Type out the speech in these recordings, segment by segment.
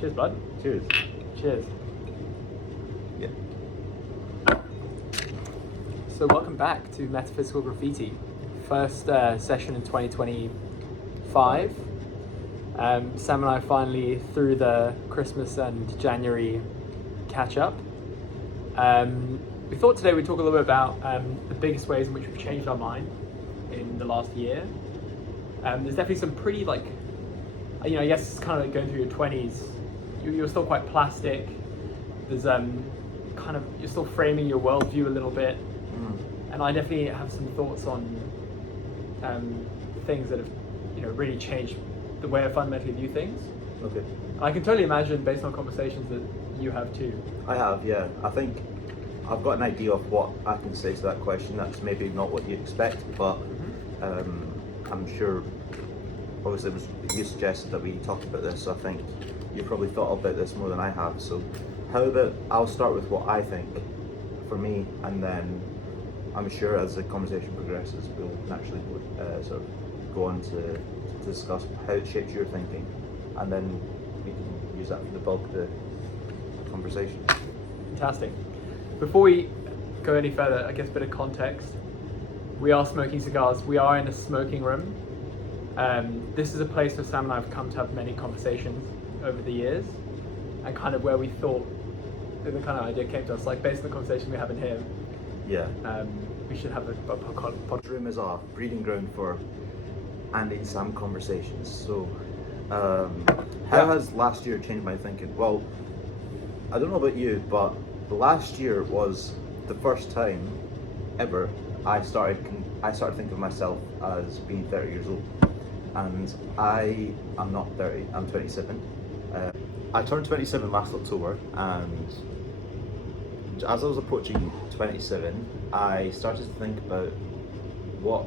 Cheers, bud. Cheers. Cheers. Yeah. So welcome back to Metaphysical Graffiti. First session in 2025. Sam and I finally through the Christmas and January catch up. We thought today we'd talk a little bit about the biggest ways in which we've changed our mind in the last year. There's definitely some pretty I guess it's kind of like going through your 20s. You're still quite plastic. There's you're still framing your worldview a little bit. And I definitely have some thoughts on things that have really changed the way I fundamentally view things. Okay. I can totally imagine, based on conversations, that you have too. I have, yeah. I think I've got an idea of what I can say to that question. That's maybe not what you expect, but I'm sure, obviously you suggested that we talked about this, so I think you probably thought about this more than I have. So how about I'll start with what I think for me, and then I'm sure as the conversation progresses we'll naturally sort of go on to discuss how it shapes your thinking, and then we can use that for the bulk of the conversation. Fantastic. Before we go any further, I guess a bit of context. We are smoking cigars. We are in a smoking room. This is a place where Sam and I have come to have many conversations over the years, and kind of where we thought the kind of idea came to us, like based on the conversation we're having here. Yeah. We should have a podcast. Room is a breeding ground for Andy and Sam conversations. So, how has last year changed my thinking? Well, I don't know about you, but last year was the first time ever I started thinking of myself as being 30 years old. And I am not 30, I'm 27. I turned 27 last October, and as I was approaching 27, I started to think about what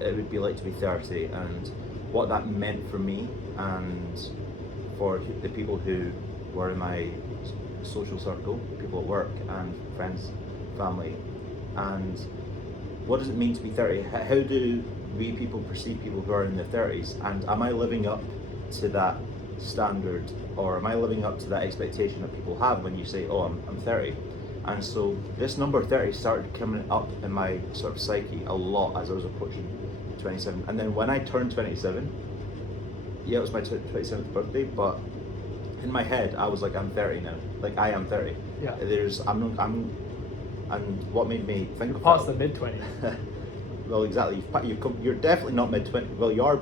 it would be like to be 30 and what that meant for me and for the people who were in my social circle, people at work and friends, family, and what does it mean to be 30? How do we people perceive people who are in their 30s, and am I living up to that standard, or am I living up to that expectation that people have when you say, oh, I'm 30? And so this number 30 started coming up in my sort of psyche a lot as I was approaching 27. And then when I turned 27, yeah, it was my 27th birthday, but in my head I was like, I'm 30 now. Like, I am 30. Yeah. And what made me think of past the mid-20s. Well, exactly. You're definitely not mid-20s. Well, you are.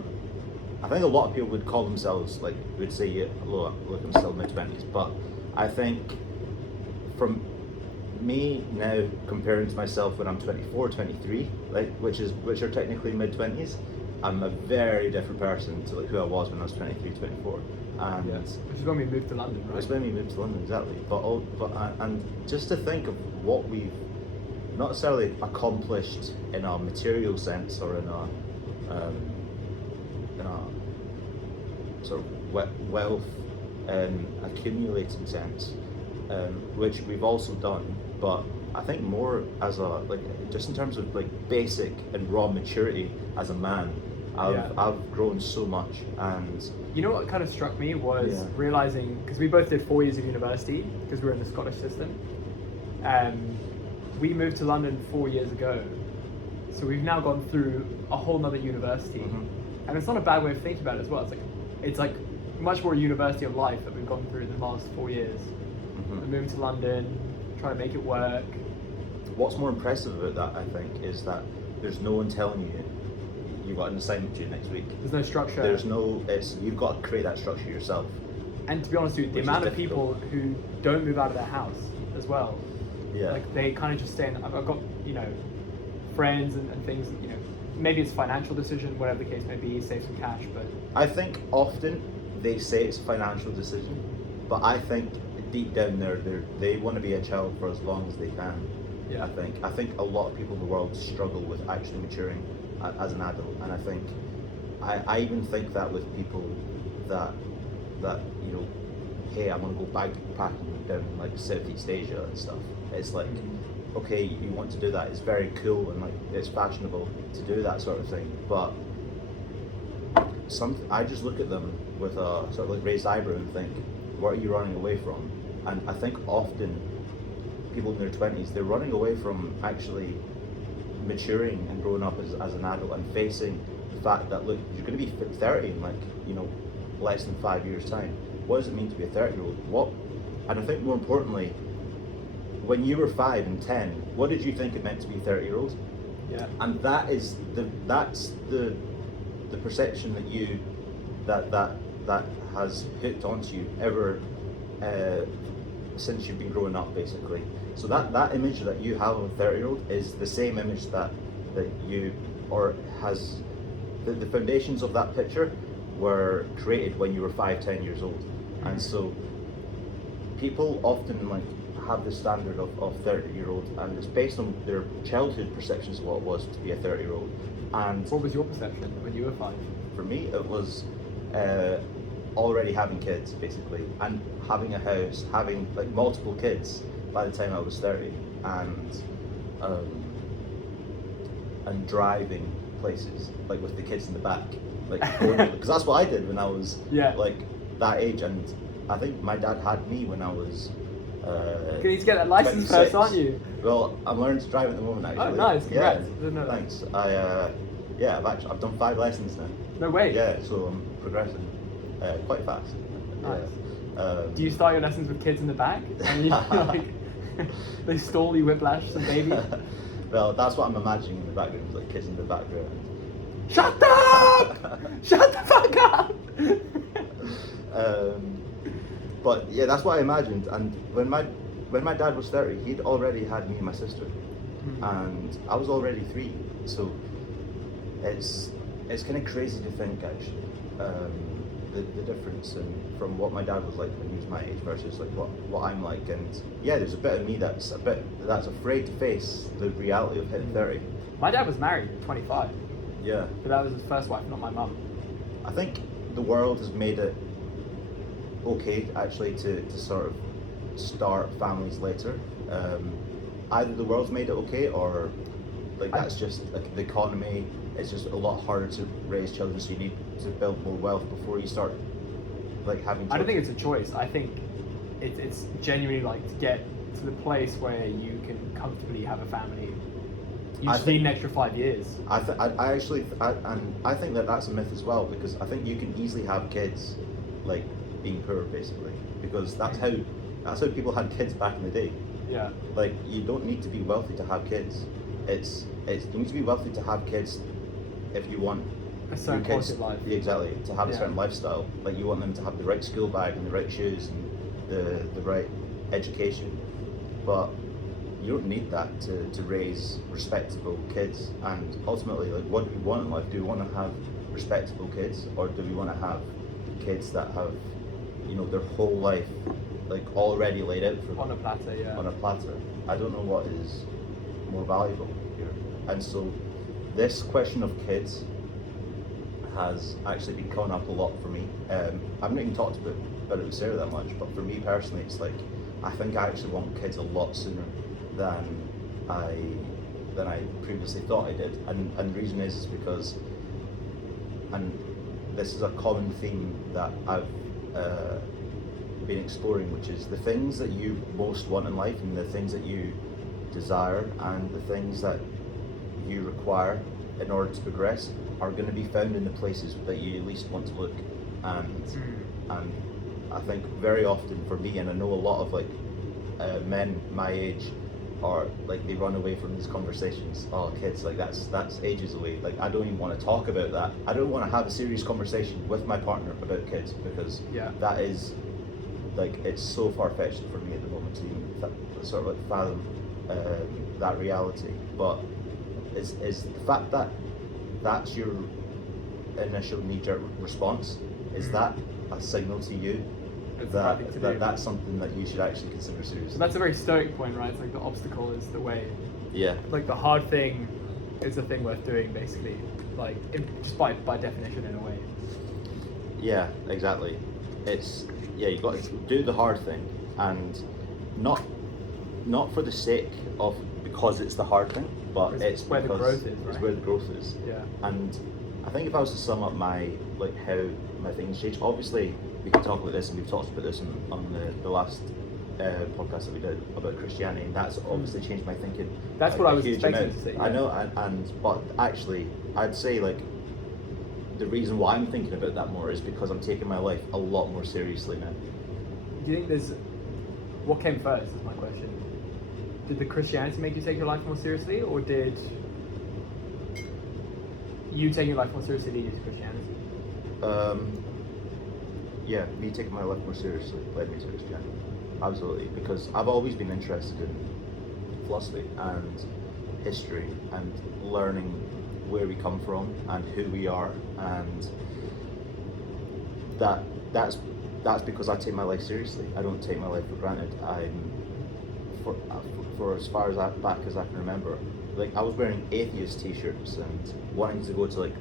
I think a lot of people would call themselves, would say, yeah, look, I'm still mid-20s. But I think from me now comparing to myself when I'm 24, 23, which are technically mid-20s, I'm a very different person to who I was when I was 23, 24. And yes. Which is when we moved to London, right? It was when we moved to London, exactly. And just to think of what we've not necessarily accomplished in a material sense or in a sort of wealth accumulating sense, which we've also done, but I think more as just in terms of basic and raw maturity as a man, I've grown so much. And you know what kind of struck me was realizing, because we both did 4 years of university because we were in the Scottish system. We moved to London 4 years ago, so we've now gone through a whole nother university. And it's not a bad way of thinking about it as well. It's like much more a university of life that we've gone through in the last 4 years. We moved to London, trying to make it work. What's more impressive about that, I think, is that there's no one telling you you've got an assignment due next week. There's no structure. You've got to create that structure yourself. And to be honest with you, the amount of people who don't move out of their house as well. Yeah. They kind of just stay in. I've got friends and things. Maybe it's a financial decision, whatever the case may be, save some cash. But I think often they say it's a financial decision, but I think deep down they want to be a child for as long as they can. Yeah. I think a lot of people in the world struggle with actually maturing as an adult, and I think I even think that with people that hey, I want to go backpacking down Southeast Asia and stuff. It's okay, you want to do that. It's very cool and it's fashionable to do that sort of thing. But I just look at them with a sort of like raised eyebrow and think, what are you running away from? And I think often people in their 20s, they're running away from actually maturing and growing up as an adult and facing the fact that, look, you're going to be 30 in like, less than 5 years time. What does it mean to be a 30-year-old? And I think more importantly, when you were 5 and 10, what did you think it meant to be a 30-year-old? Yeah. And that's the perception that has hooked onto you ever since you've been growing up, basically. So that image that you have of a 30-year-old is the same image that you, or has the foundations of that picture were created when you were 5-10 years old. And so people often like have the standard of 30-year-old, and it's based on their childhood perceptions of what it was to be a 30-year-old. And What was your perception when you were 5? for me, it was already having kids, basically, and having a house, having like multiple kids by the time I was 30, and driving places like with the kids in the back, like because that's what I did when I was like that age. And I think my dad had me when I was You need to get that license 26. first, aren't you? Well, I'm learning to drive at the moment, actually. Oh, nice! Congrats. Yeah, Didn't know that. thanks. I've done 5 lessons now. No way. Yeah, so I'm progressing quite fast. Nice. Yeah. Do you start your lessons with kids in the back? And you like they stall you, whiplash some baby? Well, that's what I'm imagining in the background, like kids in the background. Shut up! Shut the fuck up! But yeah, that's what I imagined. And when my dad was 30, he'd already had me and my sister, and I was already 3. So it's kind of crazy to think actually, the difference from what my dad was like when he was my age versus like what I'm like. And yeah, there's a bit of me that's afraid to face the reality of hitting 30. My dad was married at 25. Yeah. But that was his first wife, not my mum. I think the world has made it okay actually to sort of start families later. Either the world's made it okay, or like that's just like the economy. It's just a lot harder to raise children, so you need to build more wealth before you start like having children. I don't think it's a choice. I think it's genuinely like to get to the place where you can comfortably have a family. You just need an extra 5 years. I think that that's a myth as well, because I think you can easily have kids like being poor, basically, because that's how people had kids back in the day. Yeah. Like, you don't need to be wealthy to have kids. You need to be wealthy to have kids if you want A certain your kids, quality of life. yeah, exactly, to have a certain lifestyle. Like, you want them to have the right school bag and the right shoes and the right education, but you don't need that to raise respectable kids. And ultimately, like, what do we want in life? Do we want to have respectable kids, or do we want to have kids that have, their whole life like already laid out for them On a platter, yeah. on a platter? I don't know what is more valuable here. And so this question of kids has actually been coming up a lot for me. I've not even talked about it with Sarah that much, but for me personally, it's like I think I actually want kids a lot sooner than I previously thought I did. And the reason is because, and this is a common theme that I've been exploring, which is the things that you most want in life and the things that you desire and the things that you require in order to progress are going to be found in the places that you least want to look. And I think very often for me, and I know a lot of like men my age are like, they run away from these conversations. Oh, kids, like that's ages away. Like, I don't even want to talk about that. I don't want to have a serious conversation with my partner about kids, because that is like, it's so far-fetched for me at the moment to even sort of like fathom that reality. But is the fact that that's your initial knee-jerk response, is that a signal to you that's something that you should actually consider seriously? So that's a very stoic point, right? It's like the obstacle is the way. Yeah. Like the hard thing is the thing worth doing, basically. Like just by definition, in a way. Yeah, exactly. You've got to do the hard thing, and not for the sake of because it's the hard thing, but it's where the because growth is, right? It's where the growth is. Yeah. And I think if I was to sum up how my things changed, obviously we can talk about this, and we've talked about this on the last podcast that we did about Christianity, and that's obviously changed my thinking. That's what I was expecting to say. I know, but actually, I'd say like the reason why I'm thinking about that more is because I'm taking my life a lot more seriously now. Do you think what came first is my question. Did the Christianity make you take your life more seriously, or did you taking your life more seriously lead you to Christianity? Yeah, me taking my life more seriously led me to Christianity. Absolutely, because I've always been interested in philosophy and history and learning where we come from and who we are, and that's because I take my life seriously. I don't take my life for granted. For as far back as I can remember, like I was wearing atheist t-shirts and wanting to go to like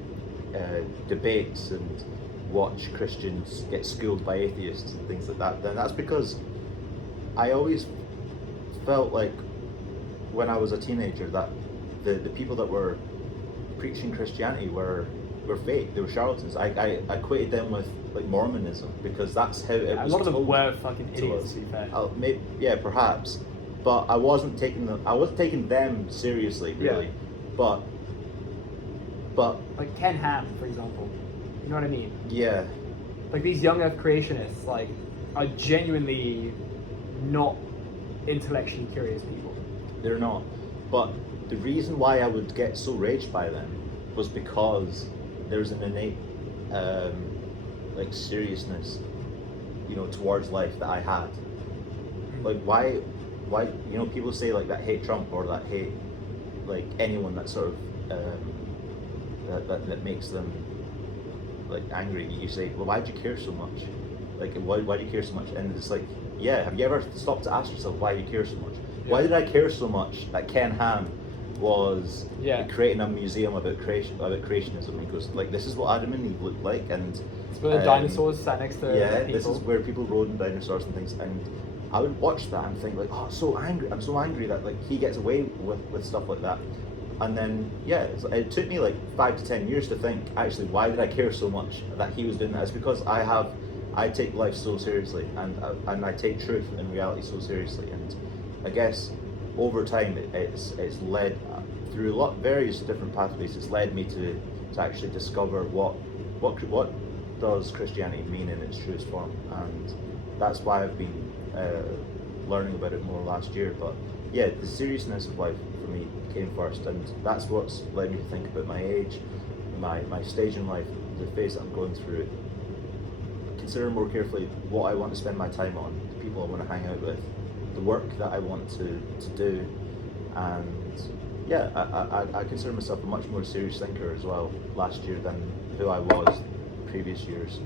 debates and watch Christians get schooled by atheists and things like that. Then that's because I always felt like when I was a teenager that the people that were preaching Christianity were fake. They were charlatans. I equated them with like Mormonism because that's how it was. A lot of them were fucking idiots, to be fair. Yeah, perhaps, but I wasn't taking them seriously, really. Yeah. But like Ken Ham, for example. You know what I mean? Yeah. Like these young Earth creationists, like, are genuinely not intellectually curious people. They're not. But the reason why I would get so raged by them was because there's an innate like seriousness, towards life that I had. Like why people say like that hate Trump or that hate like anyone that sort of that makes them like angry. You say, well, why do you care so much? Like why do you care so much? And it's like, yeah, have you ever stopped to ask yourself why do you care so much? Yeah. Why did I care so much that Ken Ham was creating a museum about creationism? And he goes like, this is what Adam and Eve looked like, and it's where the dinosaurs sat next to people. This is where people rode on dinosaurs and things. And I would watch that and think like, oh, so angry. I'm so angry that like he gets away with stuff like that. And then it took me like 5 to 10 years to think, actually, why did I care so much that he was doing that? It's because I take life so seriously, and I take truth and reality so seriously. And I guess over time it's led through various different pathways. It's led me to actually discover what does Christianity mean in its truest form, and that's why I've been learning about it more last year. But yeah, the seriousness of life for me came first, and that's what's led me to think about my age, my stage in life, the phase that I'm going through. Consider more carefully what I want to spend my time on, the people I want to hang out with, the work that I want to do, and yeah, I consider myself a much more serious thinker as well last year than who I was previous years.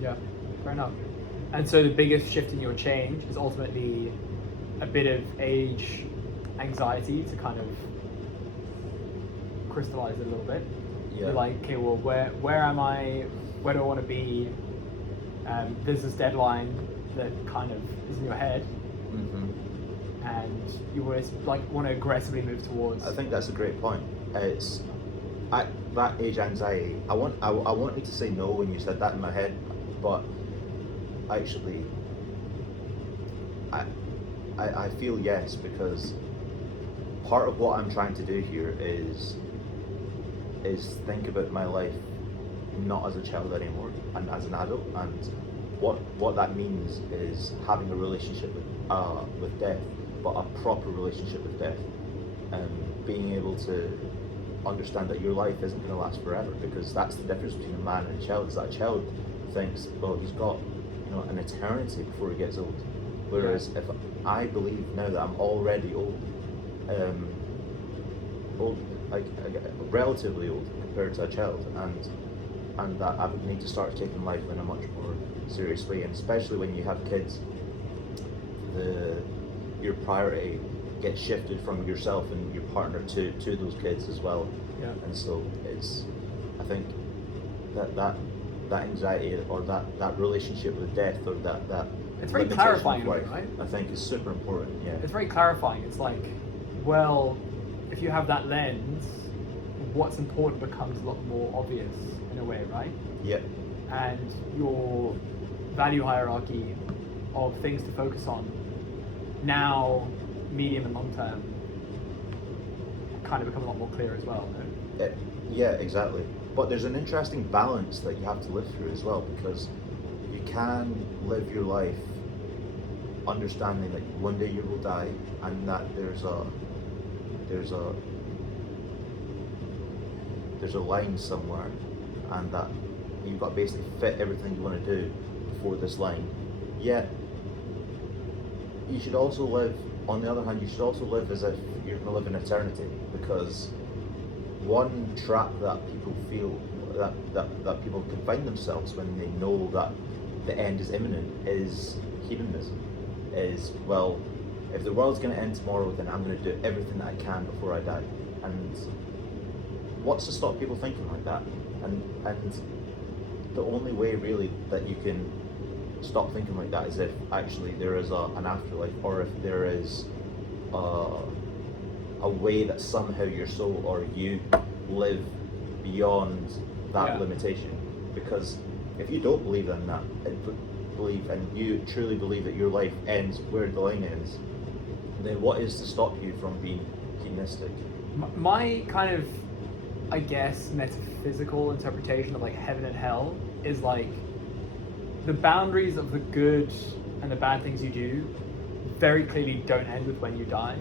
Yeah, fair enough. And so the biggest shift in your change is ultimately a bit of age anxiety to kind of crystallize it a little bit. Yeah. You're like, okay, well, where am I? Where do I want to be? There's this deadline that kind of is in your head, and you always want to aggressively move towards. I think that's a great point. It's that age anxiety. I wanted to say no when you said that in my head, but actually, I feel yes, because part of what I'm trying to do here is think about my life not as a child anymore and as an adult, and what that means is having a relationship with death, but a proper relationship with death, and being able to understand that your life isn't going to last forever, because that's the difference between a man and a child, is that a child thinks, well, he's got an eternity before he gets old, whereas if I believe now that I'm already old, like relatively old compared to a child, and that I would need to start taking life in a much more serious way, and especially when you have kids, your priority gets shifted from yourself and your partner to those kids as well. Yeah. And so I think that anxiety or that relationship with death, or that it's very clarifying, life, right? I think is super important. Yeah. It's very clarifying. It's like, well, if you have that lens, what's important becomes a lot more obvious in a way, right? Yeah. And your value hierarchy of things to focus on now, medium and long term, kind of become a lot more clear as well. No? Yeah, exactly. But there's an interesting balance that you have to live through as well, because you can live your life understanding that one day you will die, and that there's a line somewhere, and that you've got to basically fit everything you want to do before this line. Yet you should also live, on the other hand, you should also live as if you're going to live in eternity, because one trap that people feel that people can find themselves when they know that the end is imminent is hedonism. Is, well, if the world's going to end tomorrow, then I'm going to do everything that I can before I die. And what's to stop people thinking like that? And the only way really that you can stop thinking like that is if actually there is an afterlife, or if there is a way that somehow your soul or you live beyond that limitation. Because if you don't believe in that, and you truly believe that your life ends where the line ends, then what is to stop you from being hedonistic? My kind of, I guess, metaphysical interpretation of like heaven and hell is like the boundaries of the good and the bad things you do very clearly don't end with when you die.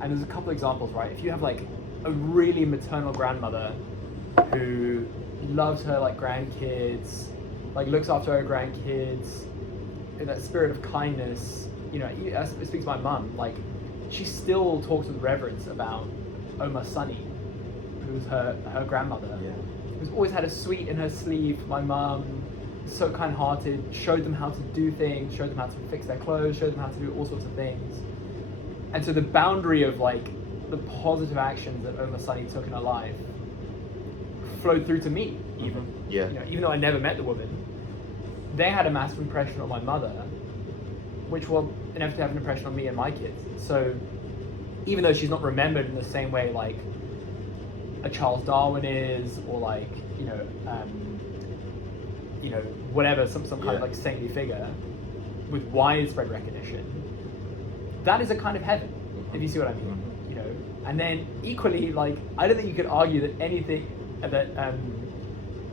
And there's a couple examples, right? If you have like a really maternal grandmother who loves her like grandkids, like looks after her grandkids in that spirit of kindness, you know, it speaks to my mum, like she still talks with reverence about Oma Sunny, who's her grandmother, who's always had a sweet in her sleeve. My mum, so kind-hearted, showed them how to do things, showed them how to fix their clothes, showed them how to do all sorts of things. And so the boundary of like the positive actions that Oma Sunny took in her life flowed through to me, even. Mm-hmm. Yeah. You know, even though I never met the woman, they had a massive impression on my mother, which will inevitably have an impression on me and my kids. So even though she's not remembered in the same way like a Charles Darwin is, or like, you know, whatever, some kind of like saintly figure with widespread recognition, that is a kind of heaven, if you see what I mean. You know, and then equally, like, I don't think you could argue that anything that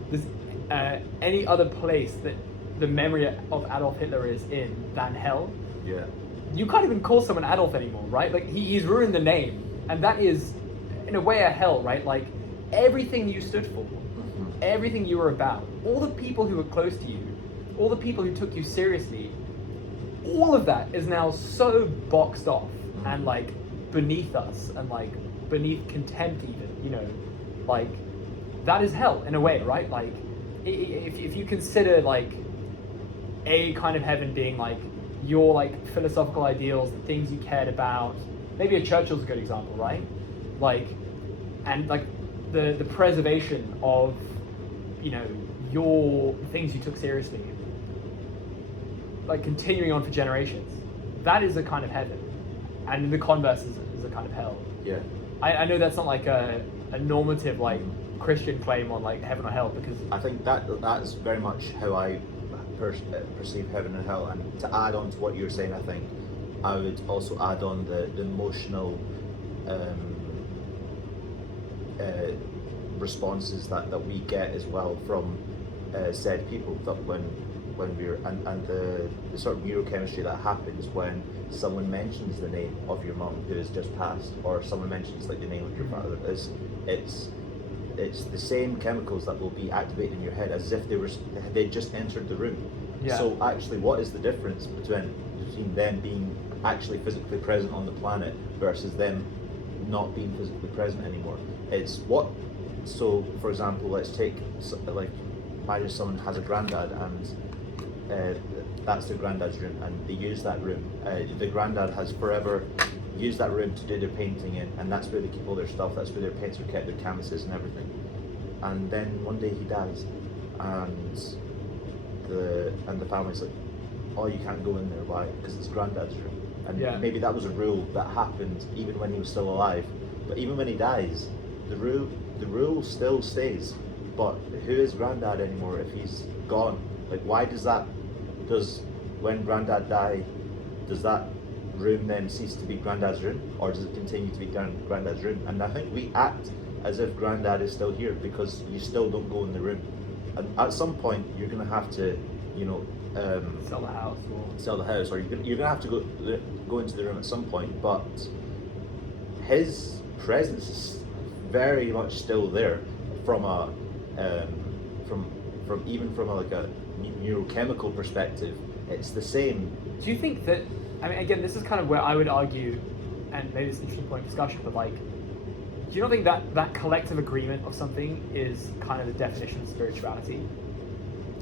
there's any other place that the memory of Adolf Hitler is in than hell. Yeah. You can't even call someone Adolf anymore, right? Like he's ruined the name, and that is, in a way, a hell, right? Like everything you stood for, everything you were about, all the people who were close to you, all the people who took you seriously, all of that is now so boxed off and like beneath us and like beneath contempt even, you know, like that is hell in a way, right? Like if you consider like a kind of heaven being like your like philosophical ideals, the things you cared about, maybe a Churchill's a good example, right? Like, and like the preservation of, you know, your things you took seriously, like continuing on for generations, that is a kind of heaven, and the converse is a kind of hell. Yeah. I know that's not like a normative like Christian claim on like heaven or hell, because I think that's very much how I perceive heaven and hell. And to add on to what you were saying, I think I would also add on the emotional responses that we get as well from said people, that when we're and the sort of neurochemistry that happens when someone mentions the name of your mum who has just passed, or someone mentions like the name of your father, it's the same chemicals that will be activated in your head as if they just entered the room. Yeah. So actually, what is the difference between them being actually physically present on the planet versus them not being physically present anymore? It's what. So, for example, let's take like imagine someone has a granddad and that's their granddad's room, and they use that room. The granddad has forever used that room to do their painting in, and that's where they keep all their stuff. That's where their paints are kept, their canvases and everything. And then one day he dies, and the family's like, "Oh, you can't go in there. Why? Because it's granddad's room." And maybe that was a rule that happened even when he was still alive. But even when he dies, the the rule still stays, but who is Granddad anymore if he's gone? Like, why does when Granddad died, does that room then cease to be Granddad's room, or does it continue to be Granddad's room? And I think we act as if Granddad is still here because you still don't go in the room. And at some point, you're gonna have to, sell the house, or you're gonna have to go into the room at some point. But his presence is very much still there, from a like a neurochemical perspective. It's the same. Do you think that? I mean, again, this is kind of where I would argue, and maybe it's an interesting point of discussion, but like, do you not think that collective agreement of something is kind of the definition of spirituality?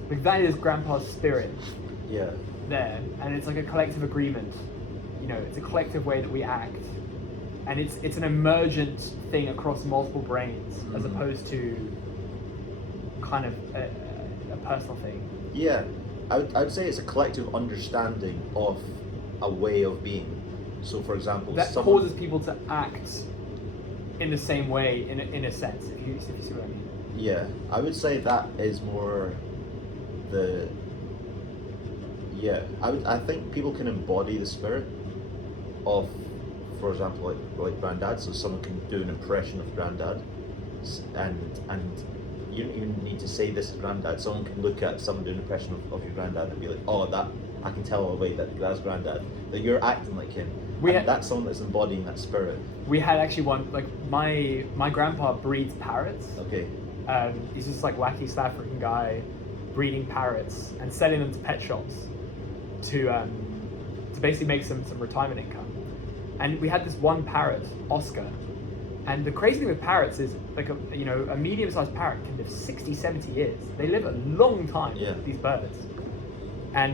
Like, that is Grandpa's spirit. Yeah. There, and it's like a collective agreement. It's a collective way that we act, and it's an emergent thing across multiple brains, as opposed to kind of a personal thing. Yeah, I'd say it's a collective understanding of a way of being. So, for example, that causes people to act in the same way, in a sense, if you see what I mean. Yeah, I would say that is more the. Yeah, I think people can embody the spirit of, for example, like Granddad. So someone can do an impression of Granddad, and you don't even need to say this is Granddad. Someone can look at someone doing an impression of your Granddad and be like, oh, that I can tell away that that's Granddad. That you're acting like him. That's someone that's embodying that spirit. We had actually one, like my grandpa breeds parrots. Okay. He's just like wacky South African guy breeding parrots and selling them to pet shops to basically make some retirement income. And we had this one parrot, Oscar. And the crazy thing with parrots is, like, a medium-sized parrot can live 60, 70 years. They live a long time, these birds. And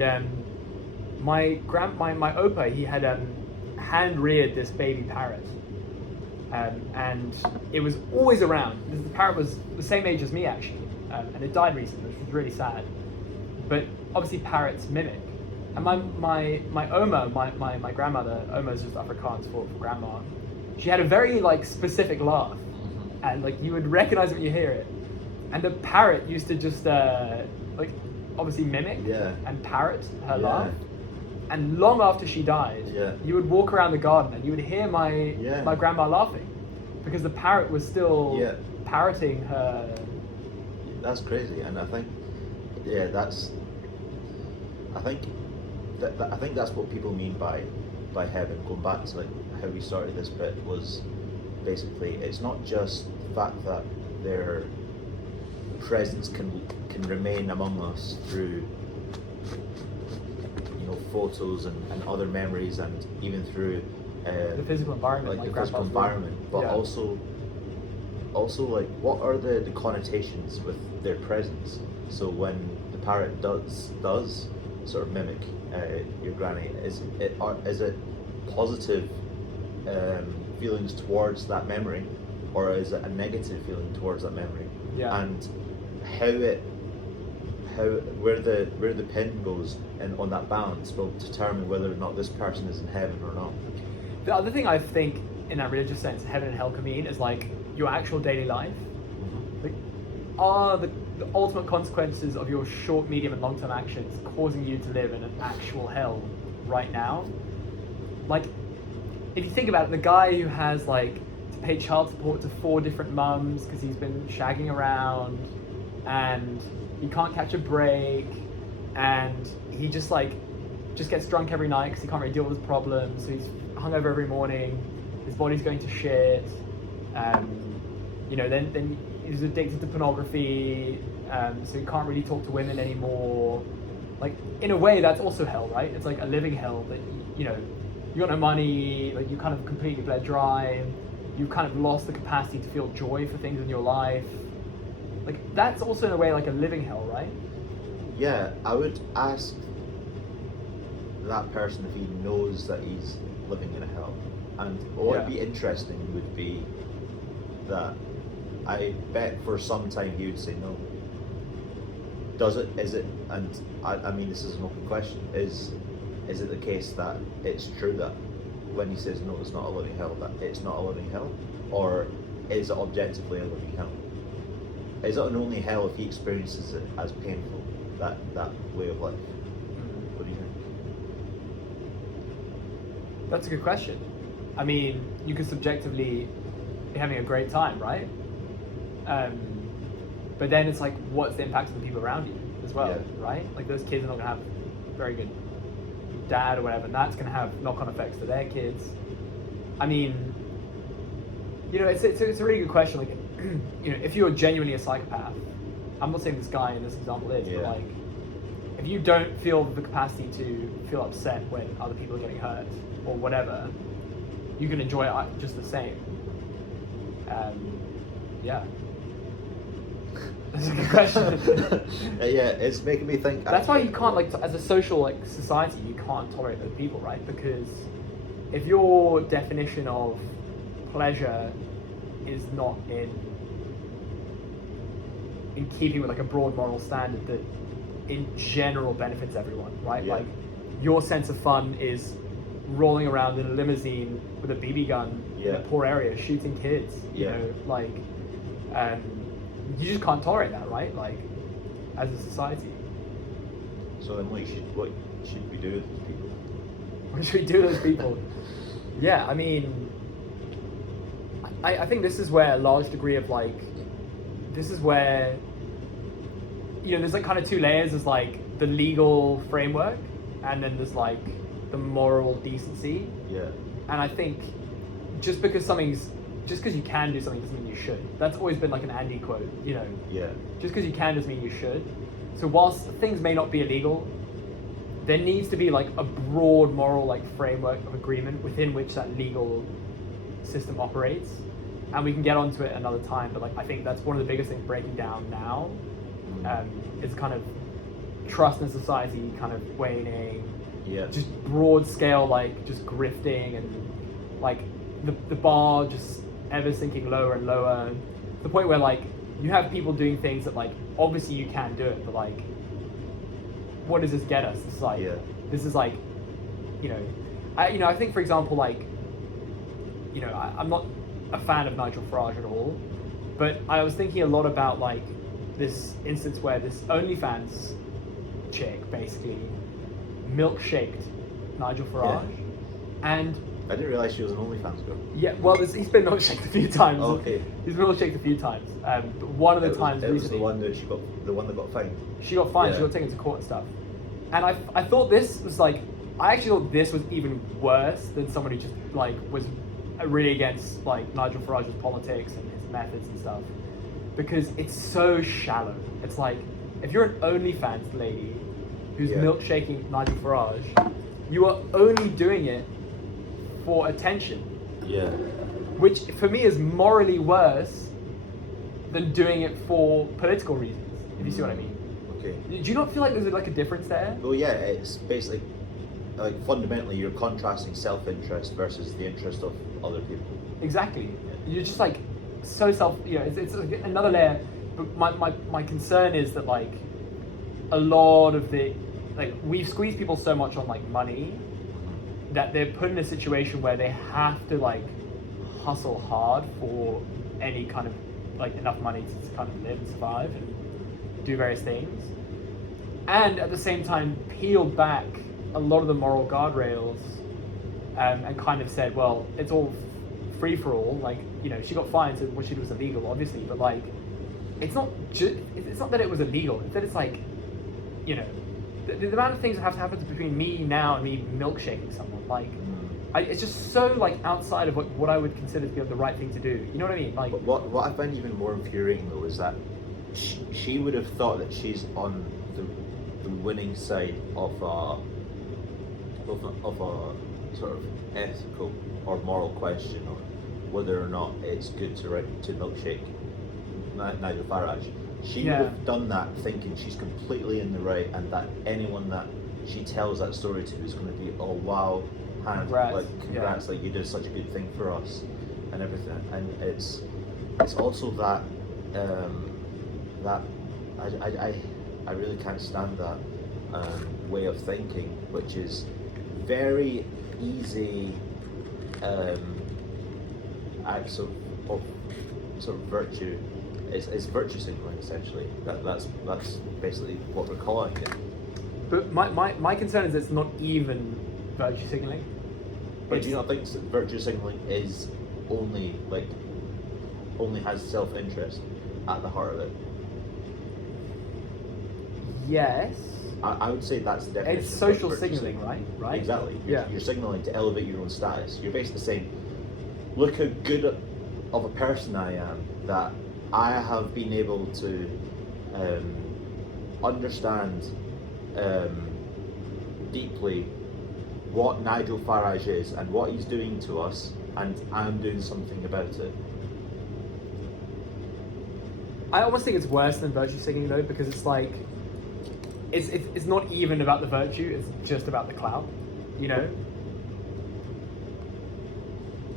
my opa, he had hand-reared this baby parrot. And it was always around. The parrot was the same age as me, actually. And it died recently, which was really sad. But obviously parrots mimic. And my Oma, my grandmother, Oma is just Afrikaans for grandma. She had a very specific laugh, and you would recognize it when you hear it. And the parrot used to just obviously mimic and parrot her laugh. And long after she died, you would walk around the garden and you would hear my grandma laughing, because the parrot was still parroting her. That's crazy, and I think I think that's what people mean by heaven. Going back to how we started this bit, was basically it's not just the fact that their presence can remain among us through photos and other memories, and even through the physical environment, but also what are the connotations with their presence? So when the parrot does sort of mimic your granny, is it positive feelings towards that memory, or is it a negative feeling towards that memory? And where the pin goes and on that balance will determine whether or not this person is in heaven or not. The other thing I think, in that religious sense, heaven and hell can mean is your actual daily life. Are the ultimate consequences of your short, medium, and long-term actions causing you to live in an actual hell right now? If you think about it, the guy who has to pay child support to 4 different mums because he's been shagging around, and he can't catch a break, and he just gets drunk every night because he can't really deal with his problems, so he's hungover every morning, his body's going to shit, then he's addicted to pornography, so he can't really talk to women anymore. In a way, that's also hell, right? It's like a living hell that, you got no money, you kind of completely bled dry, you've kind of lost the capacity to feel joy for things in your life. That's also in a way a living hell, right? Yeah, I would ask that person if he knows that he's living in a hell. And what would be interesting would be that I bet for some time he would say no. Is it, and I mean this is an open question, is it the case that it's true that when he says no, it's not a living hell, that it's not a living hell? Or is it objectively a living hell? Is it an only hell if he experiences it as painful, that way of life? What do you think? That's a good question. I mean, you could subjectively be having a great time, right? But then it's like, what's the impact on the people around you as well, right? Like those kids are not going to have very good dad or whatever, and that's going to have knock-on effects to their kids. I mean, you know, it's a really good question. Like, you know, if you're genuinely a psychopath, I'm not saying this guy in this example is, but like, if you don't feel the capacity to feel upset when other people are getting hurt or whatever, you can enjoy it just the same. Yeah. That's a good question. Yeah, it's making me think. That's why you can't, like, as a social, like, society, you can't tolerate those people, right? Because if your definition of pleasure is not in keeping with like a broad moral standard that in general benefits everyone, right? Like your sense of fun is rolling around in a limousine with a BB gun in a poor area shooting kids, you know, like you just can't tolerate that, right? Like as a society. So then what should we do with these people? What should we do with those people? Yeah, I mean, I think this is where a large degree of like, this is where, you know, there's like kind of two layers. There's like the legal framework, and then there's like the moral decency. Yeah. And I think just because you can do something doesn't mean you should. That's always been like an Andy quote, you know. Yeah. Just because you can doesn't mean you should. So whilst things may not be illegal, there needs to be like a broad moral like framework of agreement within which that legal system operates. And we can get onto it another time, but like I think that's one of the biggest things breaking down now. Is kind of trust in society kind of waning. Yeah. Just broad scale like just grifting and like the bar just ever sinking lower and lower. To the point where like you have people doing things that like obviously you can do it, but like what does this get us? It's like this is like, you know, I think for example like, you know, I'm not a fan of Nigel Farage at all, but I was thinking a lot about like this instance where this OnlyFans chick basically milkshaked Nigel Farage, and I didn't realize she was an OnlyFans girl. Yeah, well, he's been milkshaked a few times. Okay. He's been milkshaked a few times. But one of the times it was recently, the one that got fined. She got fined. Yeah. She got taken to court and stuff. And I thought this was like, I actually thought this was even worse than someone who just like was really against like Nigel Farage's politics and his methods and stuff, because it's so shallow. It's like if you're an OnlyFans lady who's milkshaking Nigel Farage, you are only doing it for attention. Yeah. Which for me is morally worse than doing it for political reasons, if you see what I mean. Okay. Do you not feel like there's like a difference there? Well, yeah, it's basically like fundamentally you're contrasting self-interest versus the interest of other people. Exactly. Yeah. You're just like so it's like another layer. But my concern is that like a lot of the, like we've squeezed people so much on like money that they're put in a situation where they have to like hustle hard for any kind of like enough money to kind of live and survive and do various things, and at the same time peeled back a lot of the moral guardrails and kind of said, well, it's all free for all. Like, you know, she got fined, so what she did was illegal, obviously, but like it's not that it was illegal. It's that it's like, you know, the amount of things that have to happen between me now and me milkshaking someone, like, it's just so like outside of what I would consider to be the right thing to do. You know what I mean? Like, but what I find even more infuriating though is that she would have thought that she's on the winning side of a sort of ethical or moral question, or whether or not it's good to milkshake Nigel Farage. She would have done that thinking she's completely in the right, and that anyone that she tells that story to is going to be, oh wow, congrats, like you did such a good thing for us and everything. And it's also that that I really can't stand that way of thinking, which is very easy acts of sort of virtue. It's virtue signaling essentially. That's basically what we're calling it. But my concern is it's not even virtue signaling. But do you not think that virtue signaling is only has self-interest at the heart of it? Yes. I would say that's the definition. It's of social virtue signaling, right? Exactly. Yeah. You're signaling to elevate your own status. You're basically saying, look how good of a person I am, that I have been able to understand deeply what Nigel Farage is and what he's doing to us, and I'm doing something about it. I almost think it's worse than virtue signaling though, because it's like it's not even about the virtue, it's just about the clout, you know?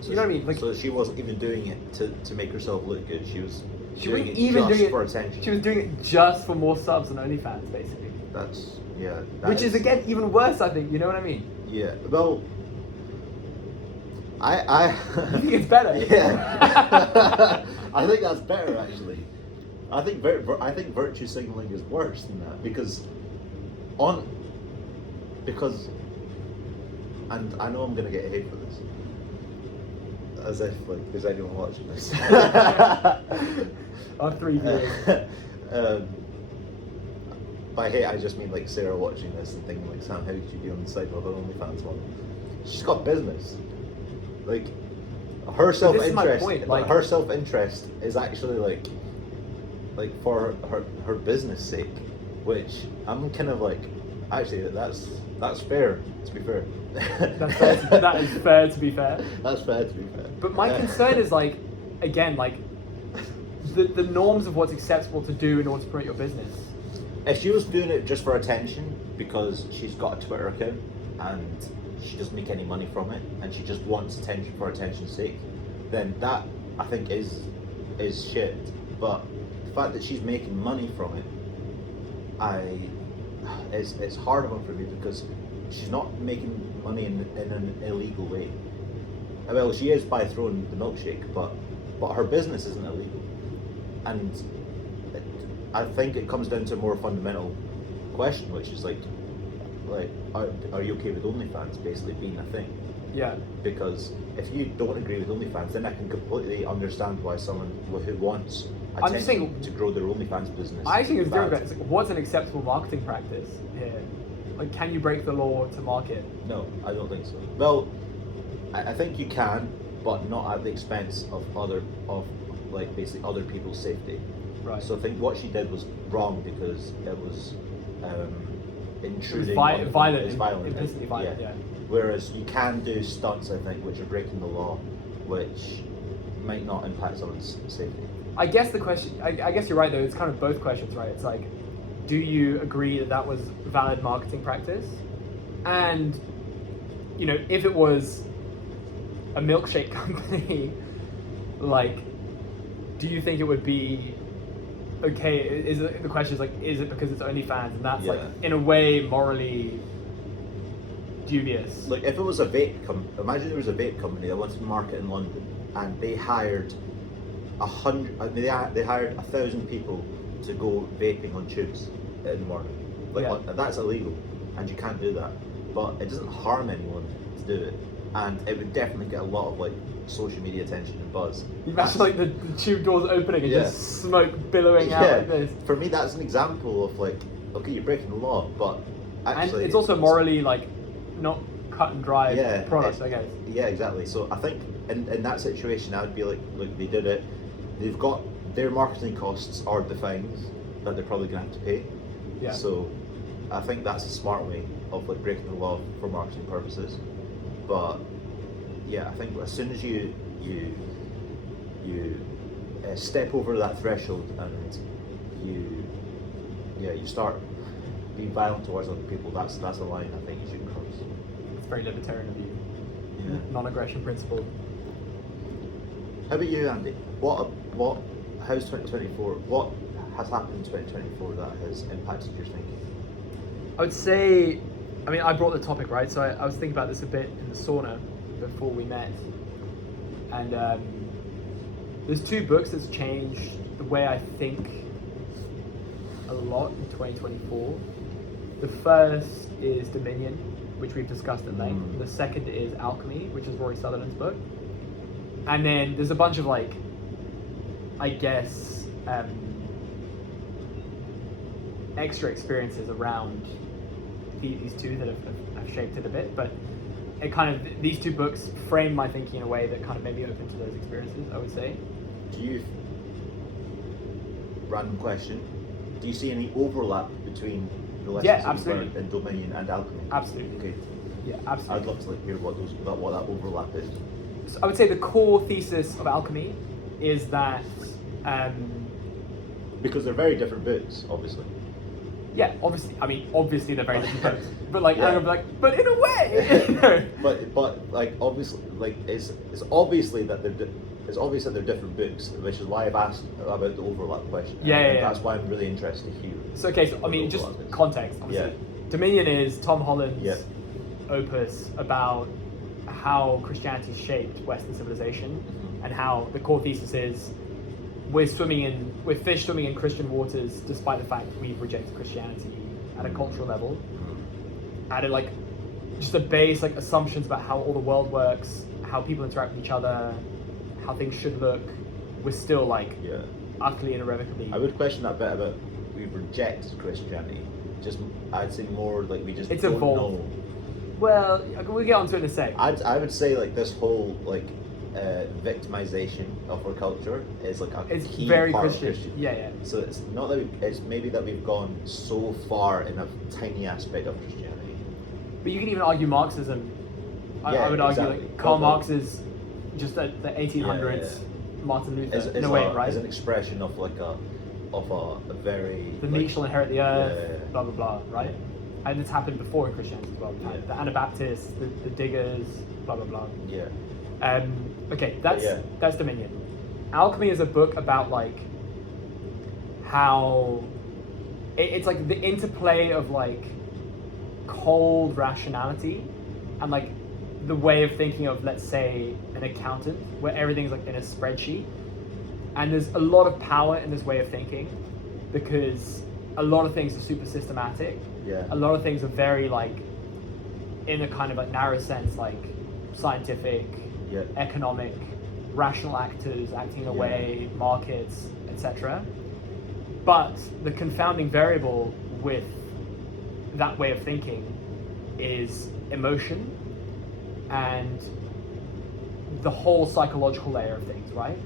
So you know what I mean? Like, so she wasn't even doing it to make herself look good. She was she doing wasn't it even just doing it for attention. She was doing it just for more subs on OnlyFans, basically. Which is again even worse, I think. You know what I mean? Yeah. Well, I You think it's better? Yeah. I think that's better actually. I think virtue signaling is worse than that because and I know I'm gonna get hate for this. As if like there's anyone watching this. Our 3 viewers. By hate, I just mean like Sarah watching this and thinking like, Sam, how did you do on the side of an OnlyFans one? She's got business. Like her self-interest. Point, like her self-interest is actually like for her business sake, which I'm kind of like, actually that's fair. To be fair. That is fair to be fair. That's fair to be fair. But my concern is like, again, like the norms of what's acceptable to do in order to promote your business. If she was doing it just for attention because she's got a Twitter account and she doesn't make any money from it and she just wants attention for attention's sake, then that I think is shit. But the fact that she's making money from it, it's harder one for me because she's not making money in an illegal way. Well, she is by throwing the milkshake, but her business isn't illegal, and I think it comes down to a more fundamental question, which is like, are you okay with OnlyFans basically being a thing? Yeah. Because if you don't agree with OnlyFans, then I can completely understand why someone who wants attention to grow their OnlyFans business. I think it's different. It's like, what's an acceptable marketing practice here? Like, can you break the law to market? No, I don't think so. Well, I think you can, but not at the expense of basically other people's safety. Right. So I think what she did was wrong because it was intruding. It was violent. It's violent. Implicitly violent. Yeah. Whereas you can do stunts, I think, which are breaking the law, which might not impact someone's safety. I guess the question. I guess you're right though. It's kind of both questions, right? It's like, do you agree that was valid marketing practice? And you know, if it was a milkshake company, like, do you think it would be okay? The question is like, is it because it's OnlyFans and that's like in a way morally dubious? Like if it was a vape company, imagine there was a vape company that wanted to market in London and they hired 1,000 people to go vaping on tubes in the morning. That's illegal and you can't do that. But it doesn't harm anyone to do it, and it would definitely get a lot of like social media attention and buzz. You imagine like the tube doors opening and just smoke billowing out like this. For me, that's an example of like, okay, you're breaking the law, but actually, and it's also morally like not cut and dry product, I guess. Yeah, exactly. So I think in that situation, I would be like, look, they did it. They've got their marketing costs are the fines that they're probably gonna have to pay. Yeah. So I think that's a smart way of like breaking the law for marketing purposes. But yeah, I think as soon as you step over that threshold and you start being violent towards other people, that's a line I think you shouldn't cross. It's very libertarian of you. Yeah. Non-aggression principle. How about you, Andy? How's 2024? What has happened in 2024 that has impacted your thinking? I would say, I mean, I brought the topic, right? So I was thinking about this a bit in the sauna before we met. And there's two books that's changed the way I think a lot in 2024. The first is Dominion, which we've discussed at length. The second is Alchemy, which is Rory Sutherland's book. And then there's a bunch of like, I guess, extra experiences around these two that have shaped it a bit. But it kind of, these two books frame my thinking in a way that kind of made me open to those experiences, I would say. Do you, random question, do you see any overlap between the lessons that you've learned in Dominion and Alchemy? Absolutely. Okay. Yeah, absolutely. I'd love to hear what that overlap is. So I would say the core thesis of Alchemy is that because they're very different books, obviously. Yeah, obviously they're very different books, but like, Yeah. I'm like, but in a way. but like obviously, like it's obviously that it's obvious that they're different books, which is why I've asked about the overlap question. Yeah. That's why I'm really interested to hear. So okay, so I mean, just context. Obviously. Dominion is Tom Holland's opus about how Christianity shaped Western civilization, and how the core thesis is we're fish swimming in Christian waters, despite the fact that we've rejected Christianity at a cultural level. Added like just the base like assumptions about how all the world works, how people interact with each other, how things should look. We're still like utterly and irrevocably. I would question that bit about we reject Christianity. Just I'd say more like we just it's don't evolved. know. Well, we'll get onto it in a sec. I would say like this whole like victimization of our culture is like a key very part Christian. of Christian. Yeah. So it's not that it's maybe that we've gone so far in a tiny aspect of Christianity. But you can even argue Marxism. I would argue like Karl Marx is just the 1800s Martin Luther in a way, right? As an expression of like a very the meek shall inherit the earth, blah blah blah, right? And it's happened before in Christianity as well. The Anabaptists, the diggers, blah blah blah. Yeah. Okay, that's Dominion. Alchemy is a book about like how it's like the interplay of like cold rationality and like the way of thinking of, let's say, an accountant, where everything's like in a spreadsheet. And there's a lot of power in this way of thinking because a lot of things are super systematic. Yeah. A lot of things are very like, in a kind of like narrow sense, like scientific, economic, rational actors acting in a way, markets, etc. But the confounding variable with that way of thinking is emotion and the whole psychological layer of things, right?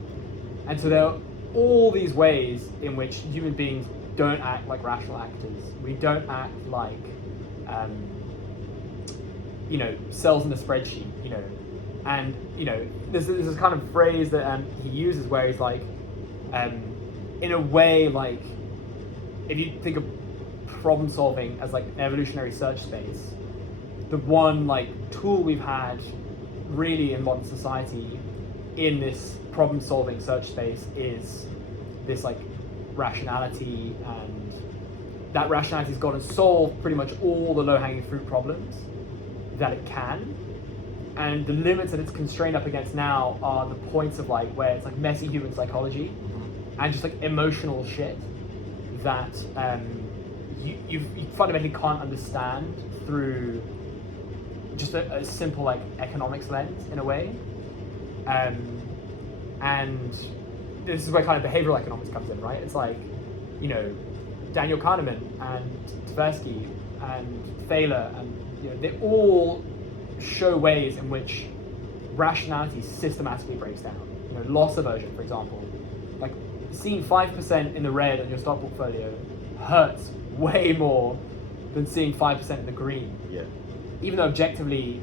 And so there are all these ways in which human beings don't act like rational actors. We don't act like, cells in a spreadsheet, And, there's this kind of phrase that he uses where he's like, in a way, like, if you think of problem solving as like an evolutionary search space, the one like tool we've had really in modern society in this problem solving search space is this like rationality, and that rationality's got to solve pretty much all the low-hanging fruit problems that it can. And the limits that it's constrained up against now are the points of like where it's like messy human psychology and just like emotional shit that you fundamentally can't understand through just a simple like economics lens in a way. And this is where kind of behavioral economics comes in, right? It's like, Daniel Kahneman and Tversky and Thaler and they all show ways in which rationality systematically breaks down. Loss aversion, for example. Like seeing 5% in the red on your stock portfolio hurts way more than seeing 5% in the green. Yeah. Even though objectively,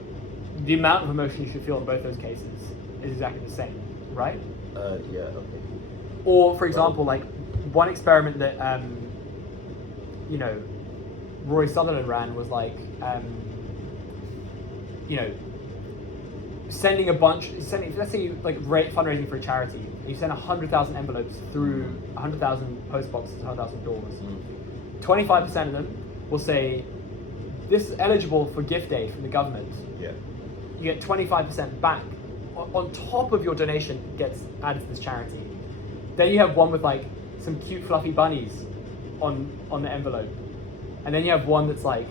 the amount of emotion you should feel in both those cases is exactly the same, right? Yeah, okay. Or, for example, like one experiment that, Rory Sutherland ran was like, let's say you like fundraising for a charity, you send 100,000 envelopes through 100,000 post boxes, 100,000 doors. 25% of them will say, this is eligible for gift aid from the government. Yeah. You get 25% back on top of your donation gets added to this charity. Then you have one with like some cute fluffy bunnies on the envelope. And then you have one that's like,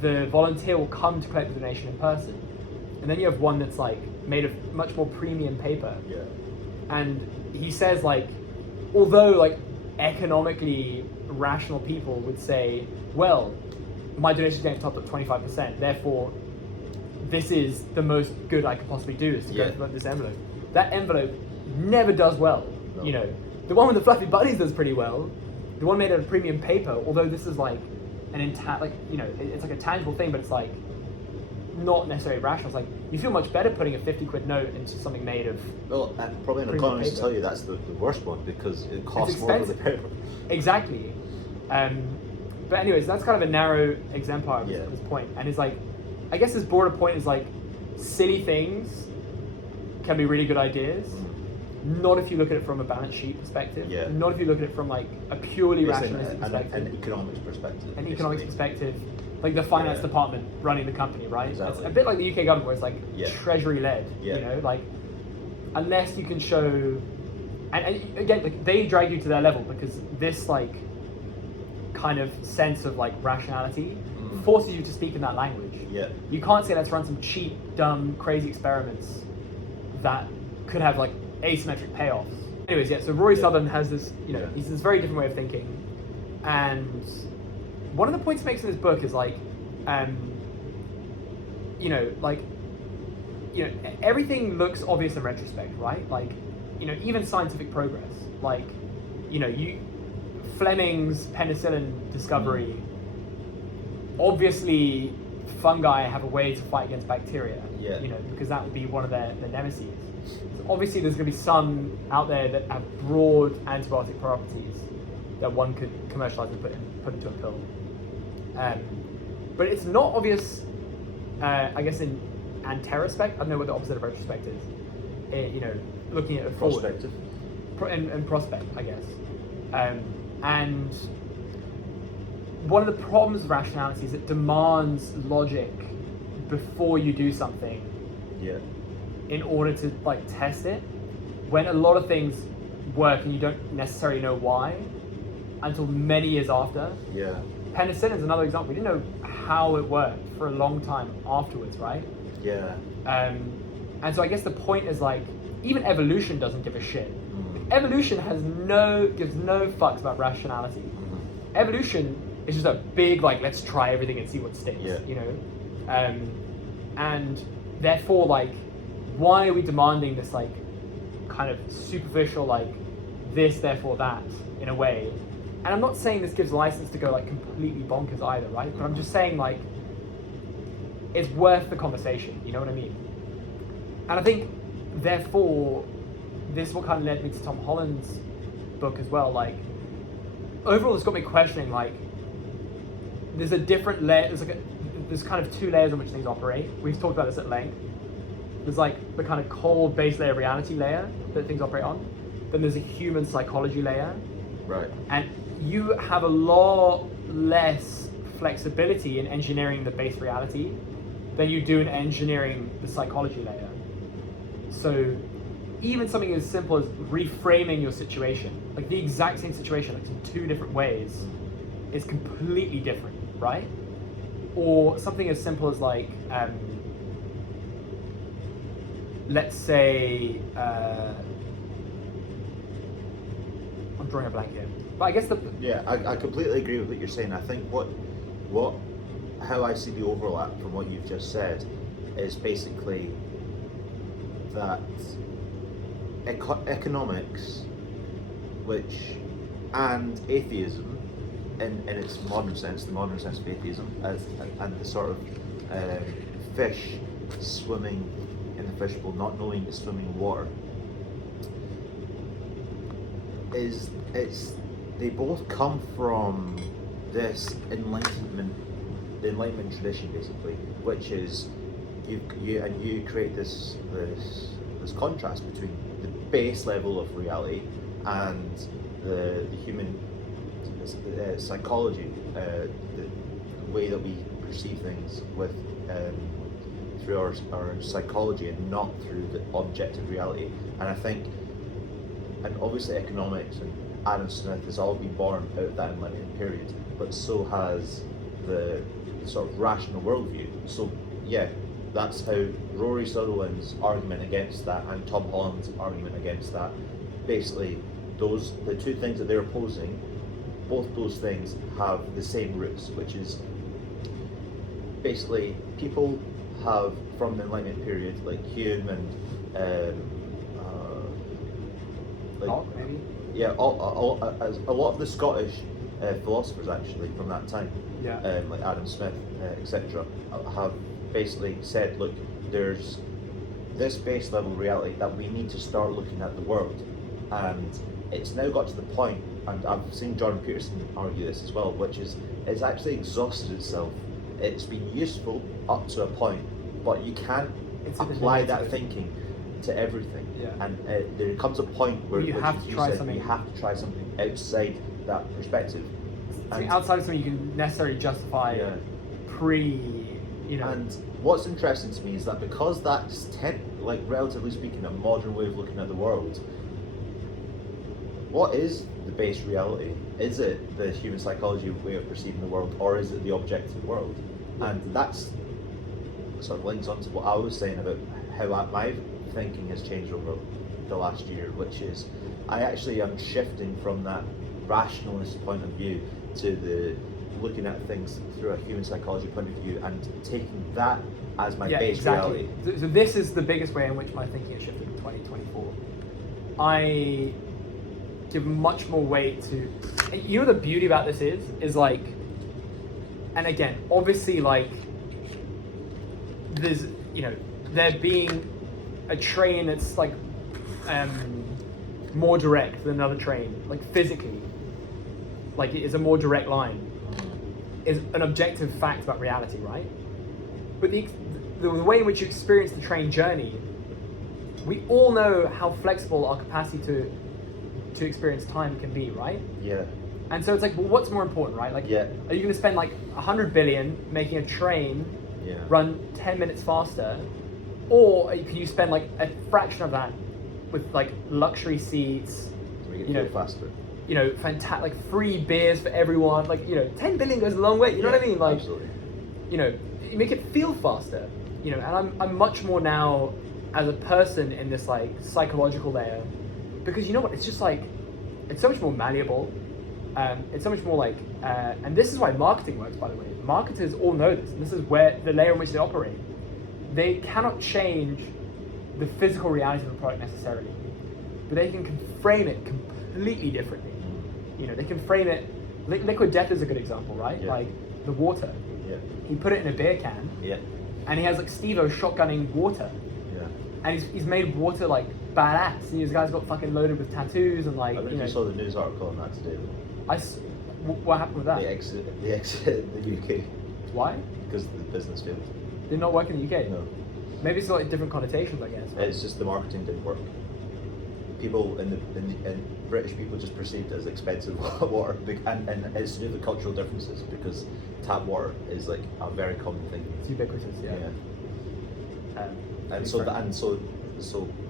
the volunteer will come to collect the donation in person. And then you have one that's like made of much more premium paper. Yeah. And he says like, although like economically rational people would say, well, my donation is going to top up 25%, therefore this is the most good I could possibly do is to go for this envelope. That envelope never does well. No. You know, the one with the fluffy bunnies does pretty well. The one made out of premium paper, although this is like it's like a tangible thing, but it's like not necessarily rational. It's like you feel much better putting a 50 quid note into something made of. Well, probably an economist will tell you that's the worst one because it costs more for the paper. Exactly. But anyways, that's kind of a narrow exemplar of this point. And it's like, I guess his broader point is like, silly things can be really good ideas. Not if you look at it from a balance sheet perspective. Yeah. Not if you look at it from like a purely rationalistic perspective. An economics perspective. An economics perspective. Like the finance department running the company, right? Exactly. It's a bit like the UK government where it's like treasury led, you know, like unless you can show, and again, like they drag you to their level because this like kind of sense of like rationality forces you to speak in that language. Yeah. You can't say let's run some cheap, dumb, crazy experiments that could have like asymmetric payoffs. Anyways, so Rory Sutherland has this, he's this very different way of thinking, and one of the points he makes in his book is like, everything looks obvious in retrospect, right? Like, even scientific progress, like, Fleming's penicillin discovery, obviously fungi have a way to fight against bacteria, because that would be one of their nemesis. So obviously there's going to be some out there that have broad antibiotic properties that one could commercialize and put into a pill. But it's not obvious, I guess, in anterospect. I don't know what the opposite of retrospect is. Looking at it forward. Prospective. And prospect, I guess. And one of the problems with rationality is it demands logic before you do something. Yeah. In order to like test it, when a lot of things work and you don't necessarily know why until many years after. Yeah. Penicillin is another example. We didn't know how it worked for a long time afterwards, right? Yeah. And so I guess the point is like, even evolution doesn't give a shit. Evolution gives no fucks about rationality. Evolution is just a big like, let's try everything and see what sticks. And therefore like, why are we demanding this like kind of superficial like this therefore that in a way? And I'm not saying this gives license to go like completely bonkers either, right? But I'm just saying like it's worth the conversation, you know what I mean? And I think therefore this is what kind of led me to Tom Holland's book as well. Like overall it's got me questioning like there's a different layer, there's kind of two layers on which things operate. We've talked about this at length. There's like the kind of cold base layer reality layer that things operate on. Then there's a human psychology layer. Right. And you have a lot less flexibility in engineering the base reality than you do in engineering the psychology layer. So even something as simple as reframing your situation, like the exact same situation, like in two different ways, is completely different, right? Or something as simple as like, let's say, I'm drawing a blank here. But I guess I completely agree with what you're saying. I think how I see the overlap from what you've just said is basically that economics, and atheism, in its modern sense, the modern sense of atheism, and the sort of fish swimming in the fishbowl, not knowing to swim in water, they both come from this the Enlightenment tradition, basically, which is you create this contrast between the base level of reality and the human psychology, the way that we perceive things with through our psychology and not through the objective reality. And I think and obviously economics and Adam Smith has all been born out of that Enlightenment period, but so has the sort of rational worldview. So yeah, that's how Rory Sutherland's argument against that and Tom Holland's argument against that, basically the two things that they're opposing, both those things have the same roots, which is basically people have, from the Enlightenment period, like Hume and Locke, maybe? yeah, a lot of the Scottish philosophers actually from that time, Yeah. like Adam Smith, etc., have basically said, look, there's this base level reality that we need to start looking at the world, and it's now got to the point, and I've seen Jordan Peterson argue this as well, which is it's actually exhausted itself. It's been useful up to a point, but you can't apply that thinking to everything. Yeah. And there comes a point where you have to try something. you have to try something outside that perspective. Something outside of something you can necessarily justify And what's interesting to me is that because that's like relatively speaking a modern way of looking at the world, what is the base reality? Is it the human psychology way of perceiving the world, or is it the objective world? And that's sort of links onto what I was saying about how my thinking has changed over the last year, which is I actually am shifting from that rationalist point of view to the looking at things through a human psychology point of view and taking that as my base reality. So this is the biggest way in which my thinking has shifted in 2024. I give much more weight to, you know, the beauty about this is like, and again, obviously, like, there's, you know, there being a train that's like more direct than another train, like physically, like it is a more direct line, is an objective fact about reality, right? But the way in which you experience the train journey, we all know how flexible our capacity to experience time can be, right? Yeah. And so it's like, well, what's more important, right? Like, Yeah. are you going to spend like 100 billion making a train run 10 minutes faster, or can you spend like a fraction of that with like luxury seats, To make it you know, feel faster. you know, fantastic, like free beers for everyone, like, you know, 10 billion goes a long way, you know what I mean? Like, absolutely. you know, you make it feel faster, you know, and I'm much more now as a person in this like psychological layer, because you know what, it's just like, it's so much more malleable, it's so much more like, and this is why marketing works, by the way. Marketers all know this, and this is where the layer in which they operate. They cannot change the physical reality of the product necessarily, but they can frame it completely differently. You know, they can frame it, Liquid Death is a good example, right? Yeah. Like the water. Yeah. He put it in a beer can, Yeah. and he has like Steve-O shotgunning water. Yeah. And he's made water like badass. And this guy's got fucking loaded with tattoos and like, I don't know you if know. you saw the news article on that today though. What happened with that? They exited the UK Why? because the business failed. Did not work in the UK? No. Maybe it's like different connotations, I guess. It's just the marketing didn't work. People in British people just perceived it as expensive water, and it's to do with cultural differences because tap water is like a very common thing. It's ubiquitous, yeah. And so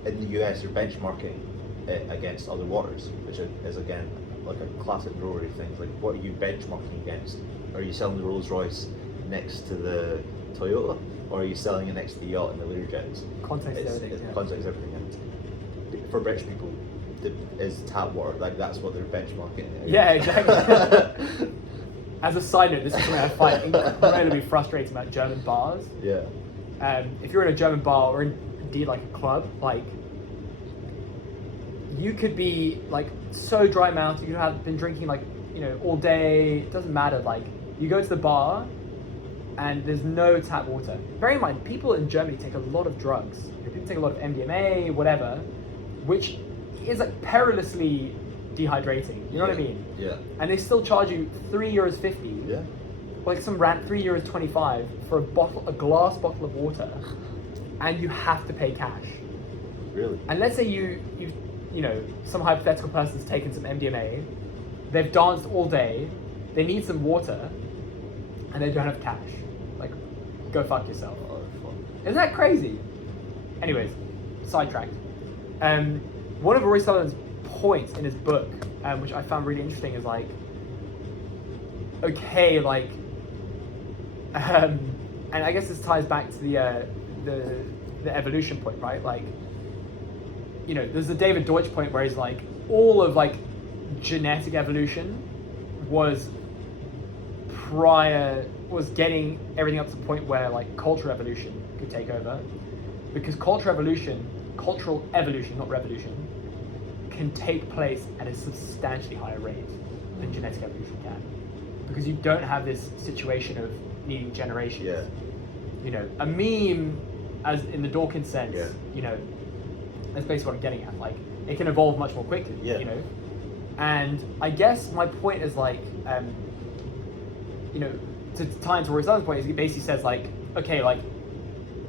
in the US you're benchmarking it against other waters, which is again like a classic Rory thing. Like, what are you benchmarking against? Are you selling the Rolls Royce next to the Toyota, or are you selling it next to the yacht and the Learjets? Context is everything. Yeah. Context is everything. And for British people, is tap water, like that's what they're benchmarking. Yeah, exactly. As a side note, this is something I find incredibly frustrating about German bars. Yeah. If you're in a German bar or indeed like a club, like, you could be like so dry mouthed, you could have been drinking like, you know, all day, it doesn't matter, like you go to the bar and there's no tap water. Bear in mind, people in Germany take a lot of drugs. You know, people take a lot of MDMA, whatever, which is like perilously dehydrating, you know what I mean? Yeah. And they still charge you €3.50. Yeah. Like some rant €3.25 for a glass bottle of water, and you have to pay cash. Really? And let's say you know, some hypothetical person's taken some MDMA, they've danced all day, they need some water, and they don't have cash. Like, go fuck yourself. Oh, fuck. Isn't that crazy? Anyways, sidetracked. One of Rory Sutherland's points in his book, which I found really interesting, is like, okay, like, and I guess this ties back to the evolution point, right? Like, you know, there's the David Deutsch point where he's like, all of like genetic evolution was getting everything up to the point where like cultural evolution could take over, because cultural evolution, not revolution, can take place at a substantially higher rate than genetic evolution can, because you don't have this situation of needing generations. Yeah. You know, a meme, as in the Dawkins sense, Yeah. you know, that's basically what I'm getting at. Like, it can evolve much more quickly. Yeah. You know, and I guess my point is like, you know, to tie into Rory Sutherland's point, is he basically says like, okay, like,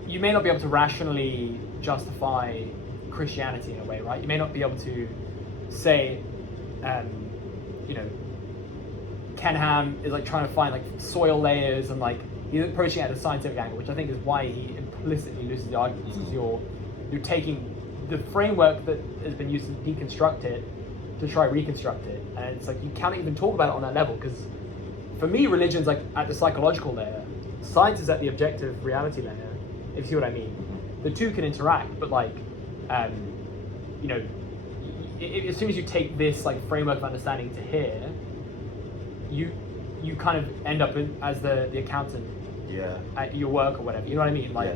you may not be able to rationally justify Christianity in a way, right? You may not be able to say, you know, Ken Ham is like trying to find like soil layers, and like he's approaching it at a scientific angle, which I think is why he implicitly loses the arguments, because you're taking the framework that has been used to deconstruct it to try reconstruct it, and it's like you can't even talk about it on that level, because for me, religion's like at the psychological layer, science is at the objective reality layer, if you see what I mean. The two can interact, but like, you know, as soon as you take this like framework of understanding to here, you kind of end up as the accountant at your work or whatever, you know what I mean? Like,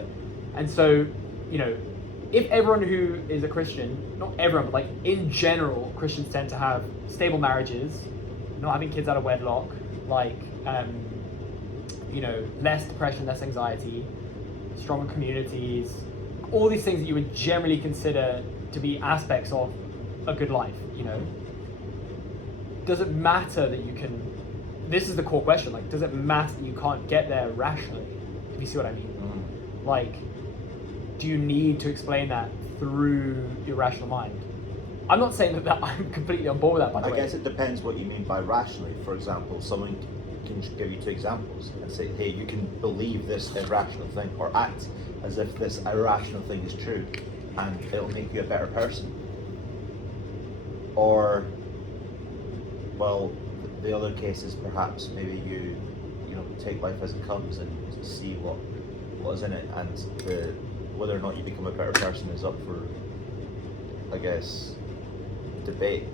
and so, you know, if everyone who is a Christian, not everyone, but like in general, Christians tend to have stable marriages, not having kids out of wedlock, like, you know, less depression, less anxiety, stronger communities, all these things that you would generally consider to be aspects of a good life, you know, does it matter that you can, this is the core question, like, does it matter that you can't get there rationally, if you see what I mean? Like, do you need to explain that through your rational mind? I'm not saying that I'm completely on board with that, by the way. I guess it depends what you mean by rationally. For example, someone can give you two examples and say, hey, you can believe this irrational thing, or act as if this irrational thing is true, and it'll make you a better person. Or, well, the other case is perhaps maybe you know, take life as it comes and see what is in it, and whether or not you become a better person is up for, I guess, debate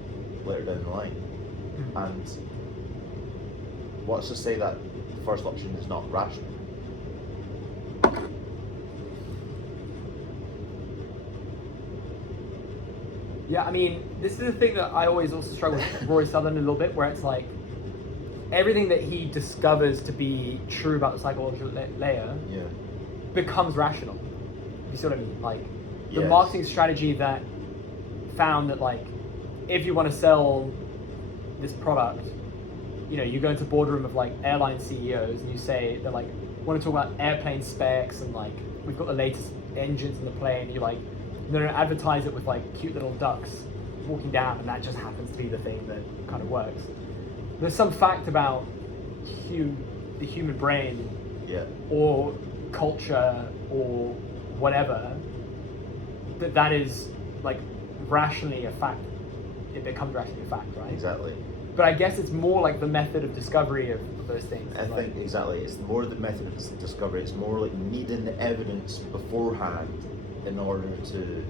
later down the line. And what's to say that the first option is not rational? Yeah, I mean, this is the thing that I always also struggle with Rory Sutherland a little bit, where it's like, everything that he discovers to be true about the psychological layer becomes rational. You see what I mean? Like, the marketing strategy that found that, like, if you want to sell this product, you know, you go into a boardroom of like airline CEOs and you say, they're like, want to talk about airplane specs and like, we've got the latest engines in the plane. You like, no, advertise it with like cute little ducks walking down, and that just happens to be the thing that kind of works. There's some fact about the human brain, or culture, or whatever, that is like rationally a fact. It becomes rationally a fact, right? Exactly. But I guess it's more like the method of discovery of those things. I think exactly. It's more the method of discovery. It's more like needing the evidence beforehand in order to.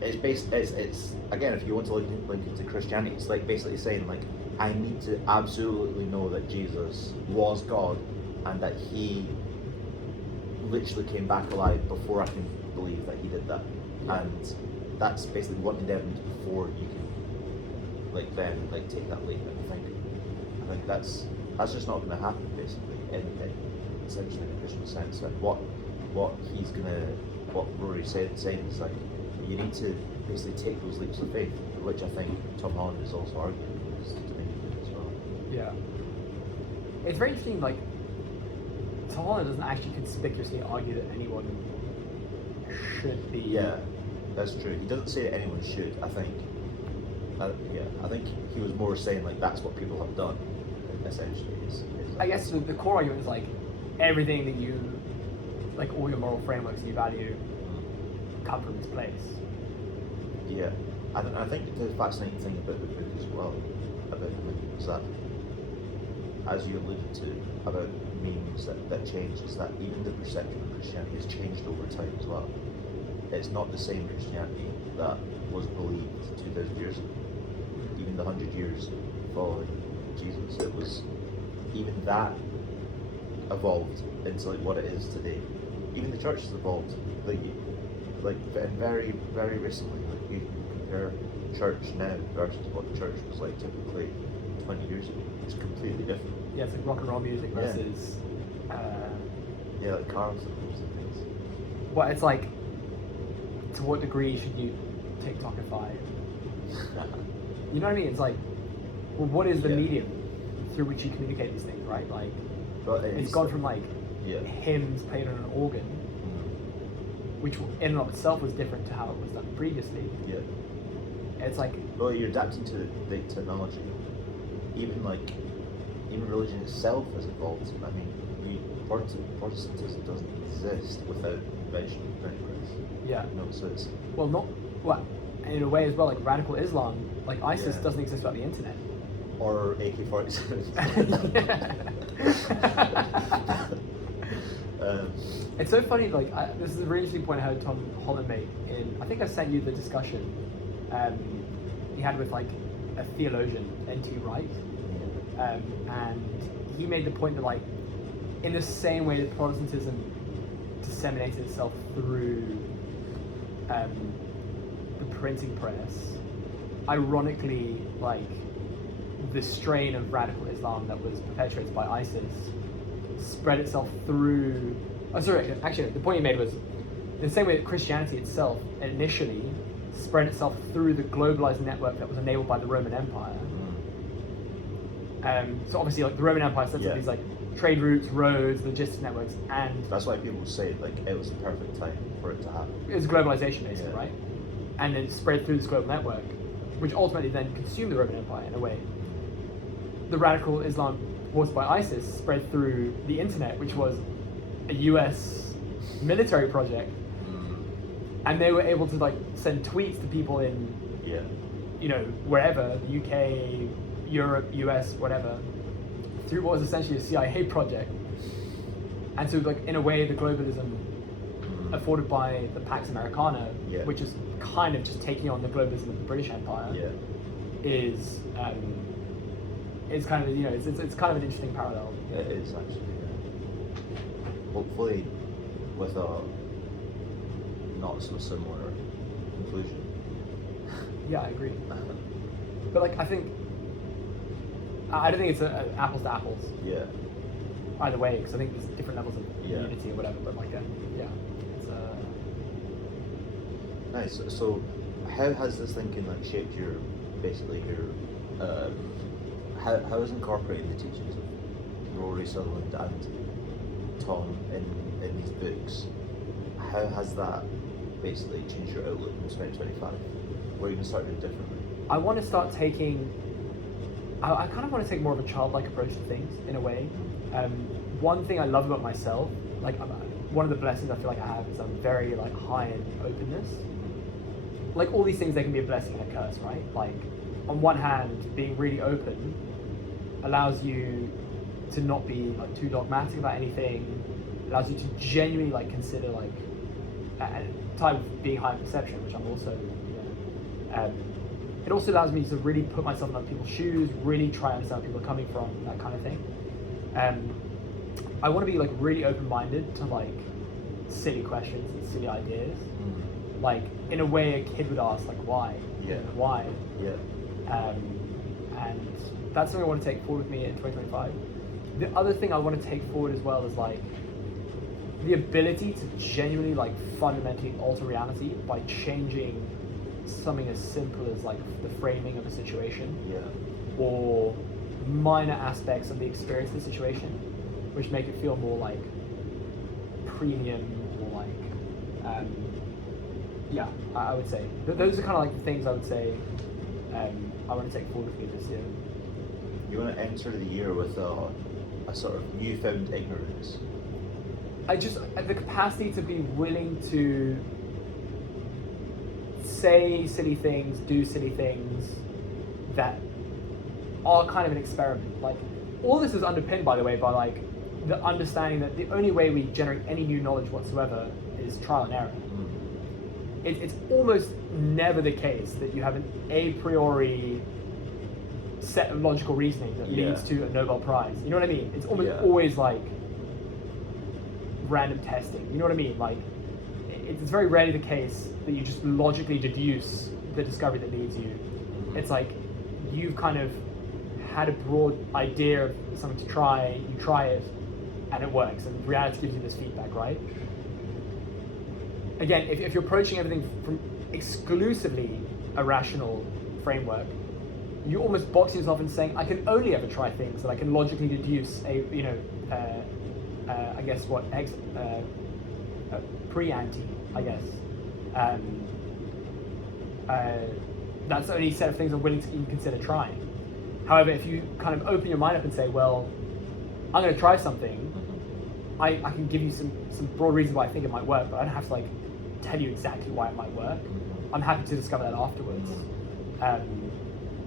It's again, if you want to link into Christianity, it's like basically saying like, I need to absolutely know that Jesus was God and that he literally came back alive before I can believe that he did that. And that's basically wanting the evidence before you can then take that leap. I think that's just not going to happen basically in essentially in a Christian sense. And what Rory's saying is like, you need to basically take those leaps of faith, which I think Tom Holland is also arguing to me as well. Yeah. It's very interesting, like, Tom Holland doesn't actually conspicuously argue that anyone should be. Yeah, that's true. He doesn't say that anyone should, I think. I think he was more saying like that's what people have done, essentially. I guess the core argument is like, everything that you, like all your moral frameworks you value, come from this place. Yeah. And I think the fascinating thing about the book as well, about him, is that, as you alluded to, about meanings that change, is that even the perception of Christianity has changed over time as well. It's not the same Christianity that was believed 2,000 years ago. Even the 100 years following Jesus, it was, even that evolved into like what it is today. Even the church has evolved, and very, very recently. Like you can compare church now versus what the church was like typically 20 years ago. It's completely different. Yeah, it's like rock and roll music versus. Yeah, like car cycles and things. Well, it's like, to what degree should you TikTokify? You know what I mean? It's like, well, what is the medium through which you communicate these things, right? Like, but it's gone from like hymns played on an organ, which in and of itself was different to how it was done previously. Yeah. It's like, well, you're adapting to the technology. Even religion itself has evolved. I mean, Protestantism doesn't exist without invention of printing press. Yeah. No, so it's in a way as well, like radical Islam, like ISIS doesn't exist without the internet. Or AK-47. It's so funny, like, this is a really interesting point I heard Tom Holland make in, I think I sent you the discussion he had with like a theologian, N.T. Wright, and he made the point that like, in the same way that Protestantism disseminated itself through the printing press, ironically, like, the strain of radical Islam that was perpetuated by ISIS spread itself through. Oh, sorry. Actually, the point he made was, in the same way that Christianity itself initially spread itself through the globalized network that was enabled by the Roman Empire. So obviously, like the Roman Empire sets up these like trade routes, roads, logistics networks, and that's why people say like it was the perfect time for it to happen. It was globalization, basically, right? And then it spread through this global network, which ultimately then consumed the Roman Empire in a way. The radical Islam forced by ISIS spread through the internet, which was a US military project, and they were able to like send tweets to people in, you know, wherever, the UK, Europe, US, whatever, through what was essentially a CIA project. And so, like, in a way, the globalism afforded by the Pax Americana, which is kind of just taking on the globalism of the British Empire, is kind of, you know, it's kind of an interesting parallel. It is actually. Hopefully, with a not so similar conclusion. Yeah, I agree. But like, I don't think it's apples to apples. Yeah. Either way, because I think there's different levels of unity or whatever. But like, it's nice. So, how has this thinking like shaped your how has incorporating the teachings of Rory Sutherland and Tom in these books? How has that basically changed your outlook in 2025? What are you going to start doing differently? I want to start taking. I kind of want to take more of a childlike approach to things in a way. One thing I love about myself, like one of the blessings I feel like I have, is I'm very like high in openness. Like all these things, they can be a blessing and a curse, right? Like on one hand, being really open allows you to not be like too dogmatic about anything. Allows you to genuinely like consider like a type of being high in perception, which I'm also. It also allows me to really put myself in other people's shoes, really try and understand where people are coming from, that kind of thing. I want to be like really open-minded to like silly questions and silly ideas. Like in a way a kid would ask, like why? Why? And that's something I want to take forward with me in 2025. The other thing I want to take forward as well is like the ability to genuinely like fundamentally alter reality by changing something as simple as like the framing of a situation, or minor aspects of the experience of the situation, which make it feel more like premium or like, I would say those are kind of like the things I would say I want to take forward with me this year. You want to enter the year with a sort of newfound ignorance. I just the capacity to be willing to say silly things, do silly things that are kind of an experiment. Like, all this is underpinned, by the way, by like the understanding that the only way we generate any new knowledge whatsoever is trial and error. It's almost never the case that you have an a priori set of logical reasoning that leads to a Nobel Prize. You know what I mean? It's almost always like random testing. You know what I mean? Like, it's very rarely the case that you just logically deduce the discovery that leads you. It's like you've kind of had a broad idea of something to try, you try it, and it works, and reality gives you this feedback, right? Again, if you're approaching everything from exclusively a rational framework, you almost box yourself into saying, I can only ever try things that I can logically deduce a, I guess what, pre-ante, I guess. That's the only set of things I'm willing to even consider trying. However, if you kind of open your mind up and say, well, I'm going to try something, I can give you some broad reasons why I think it might work, but I don't have to like tell you exactly why it might work. I'm happy to discover that afterwards.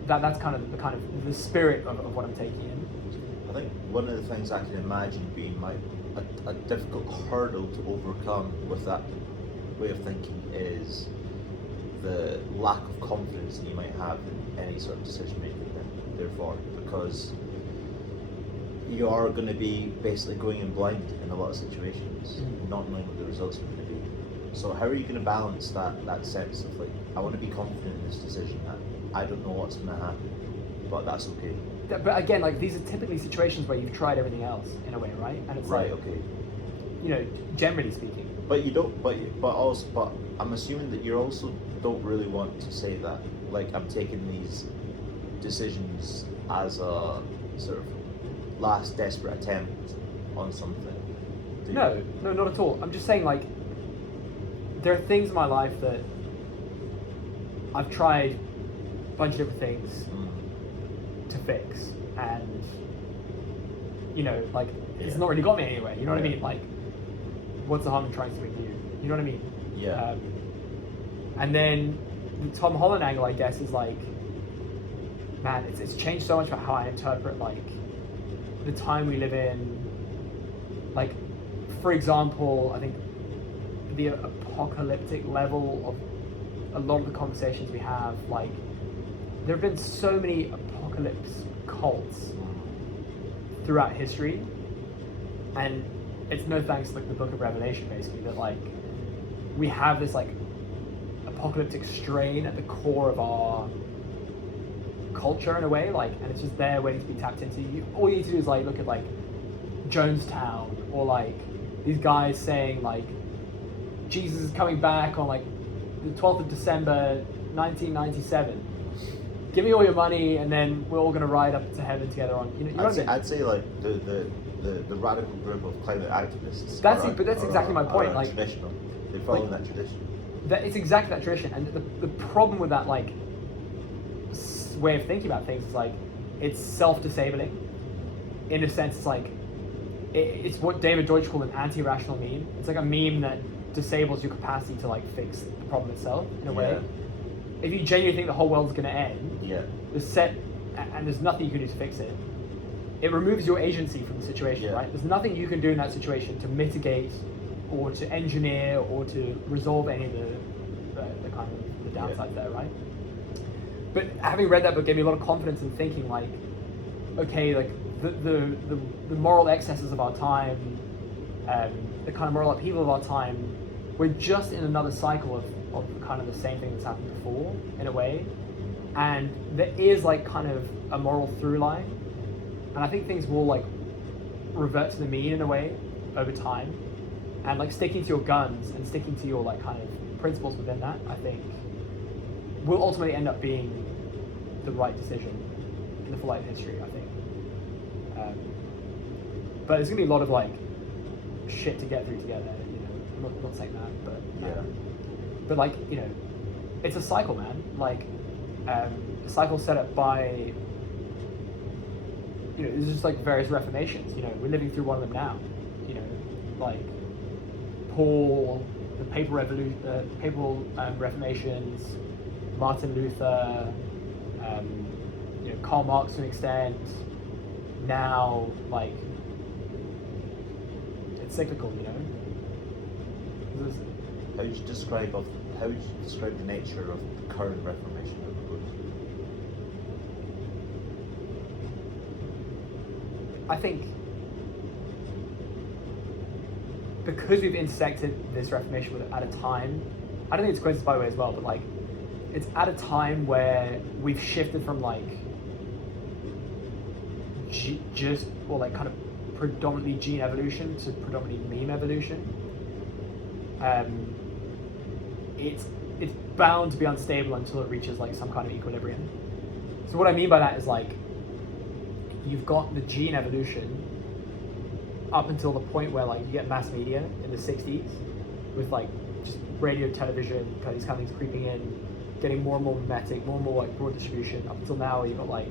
That's kind of the spirit of what I'm taking in. I think one of the things I can imagine being a difficult hurdle to overcome with that way of thinking is the lack of confidence that you might have in any sort of decision making, therefore, because you are going to be basically going in blind in a lot of situations, not knowing what the results are going to be. So how are you going to balance that sense of like, I want to be confident in this decision that I don't know what's going to happen, but that's okay. But again, like, these are typically situations where you've tried everything else in a way, right? And it's right, like, okay. You know, generally speaking. But you don't. But I'm assuming that you also don't really want to say that. Like, I'm taking these decisions as a sort of last desperate attempt on something. No, not at all. I'm just saying, like, there are things in my life that I've tried a bunch of different things to fix, and you know, like, it's not really got me anywhere. You know what I mean? Like, what's the harm in trying something new? You know what I mean? Yeah. And then the Tom Holland angle, I guess, is like, man, it's changed so much about how I interpret like the time we live in. Like, for example, I think the apocalyptic level of a lot of the conversations we have, like, there have been so many apocalypse cults throughout history, and it's no thanks to like the Book of Revelation, basically, that like we have this like apocalyptic strain at the core of our culture in a way, like, and it's just there waiting to be tapped into. All you need to do is like look at like Jonestown, or like these guys saying like Jesus is coming back on like the 12th of December 1997. Give me all your money, and then we're all going to ride up to heaven together on. You know I'd say like the radical group of climate activists. That's exactly my point. Like, traditional, they follow that tradition. It's exactly that tradition, and the problem with that like way of thinking about things is like it's self-disabling. In a sense, it's like it's what David Deutsch called an anti-rational meme. It's like a meme that disables your capacity to like fix the problem itself in a way. If you genuinely think the whole world's going to end, and there's nothing you can do to fix it, it removes your agency from the situation, right? There's nothing you can do in that situation to mitigate or to engineer or to resolve any of the kind of the downsides there, right? But having read that book gave me a lot of confidence in thinking like, okay, like the moral excesses of our time, the kind of moral upheaval of our time, we're just in another cycle of kind of the same thing that's happened before in a way, and there is like kind of a moral through line, and I think things will like revert to the mean in a way over time, and like sticking to your guns and sticking to your like kind of principles within that, I think will ultimately end up being the right decision in the full light of history, I think. But there's gonna be a lot of like shit to get through together, you know. I'm not saying that, but but like, you know, it's a cycle, man. Like, a cycle set up by, you know, there's just like various reformations. You know, we're living through one of them now. You know, like Paul, the papal reformations, Martin Luther, Karl Marx to an extent. Now, like, it's cyclical, How would you describe the nature of the current Reformation that we're going through? I think because we've intersected this Reformation at a time, I don't think it's coincidence by the way as well, but like it's at a time where we've shifted from like kind of predominantly gene evolution to predominantly meme evolution. It's bound to be unstable until it reaches like some kind of equilibrium. So what I mean by that is like you've got the gene evolution up until the point where like you get mass media in the 60s with like just radio, television, kind of these kind of things creeping in, getting more and more mimetic, more and more like broad distribution, up until now where you've got like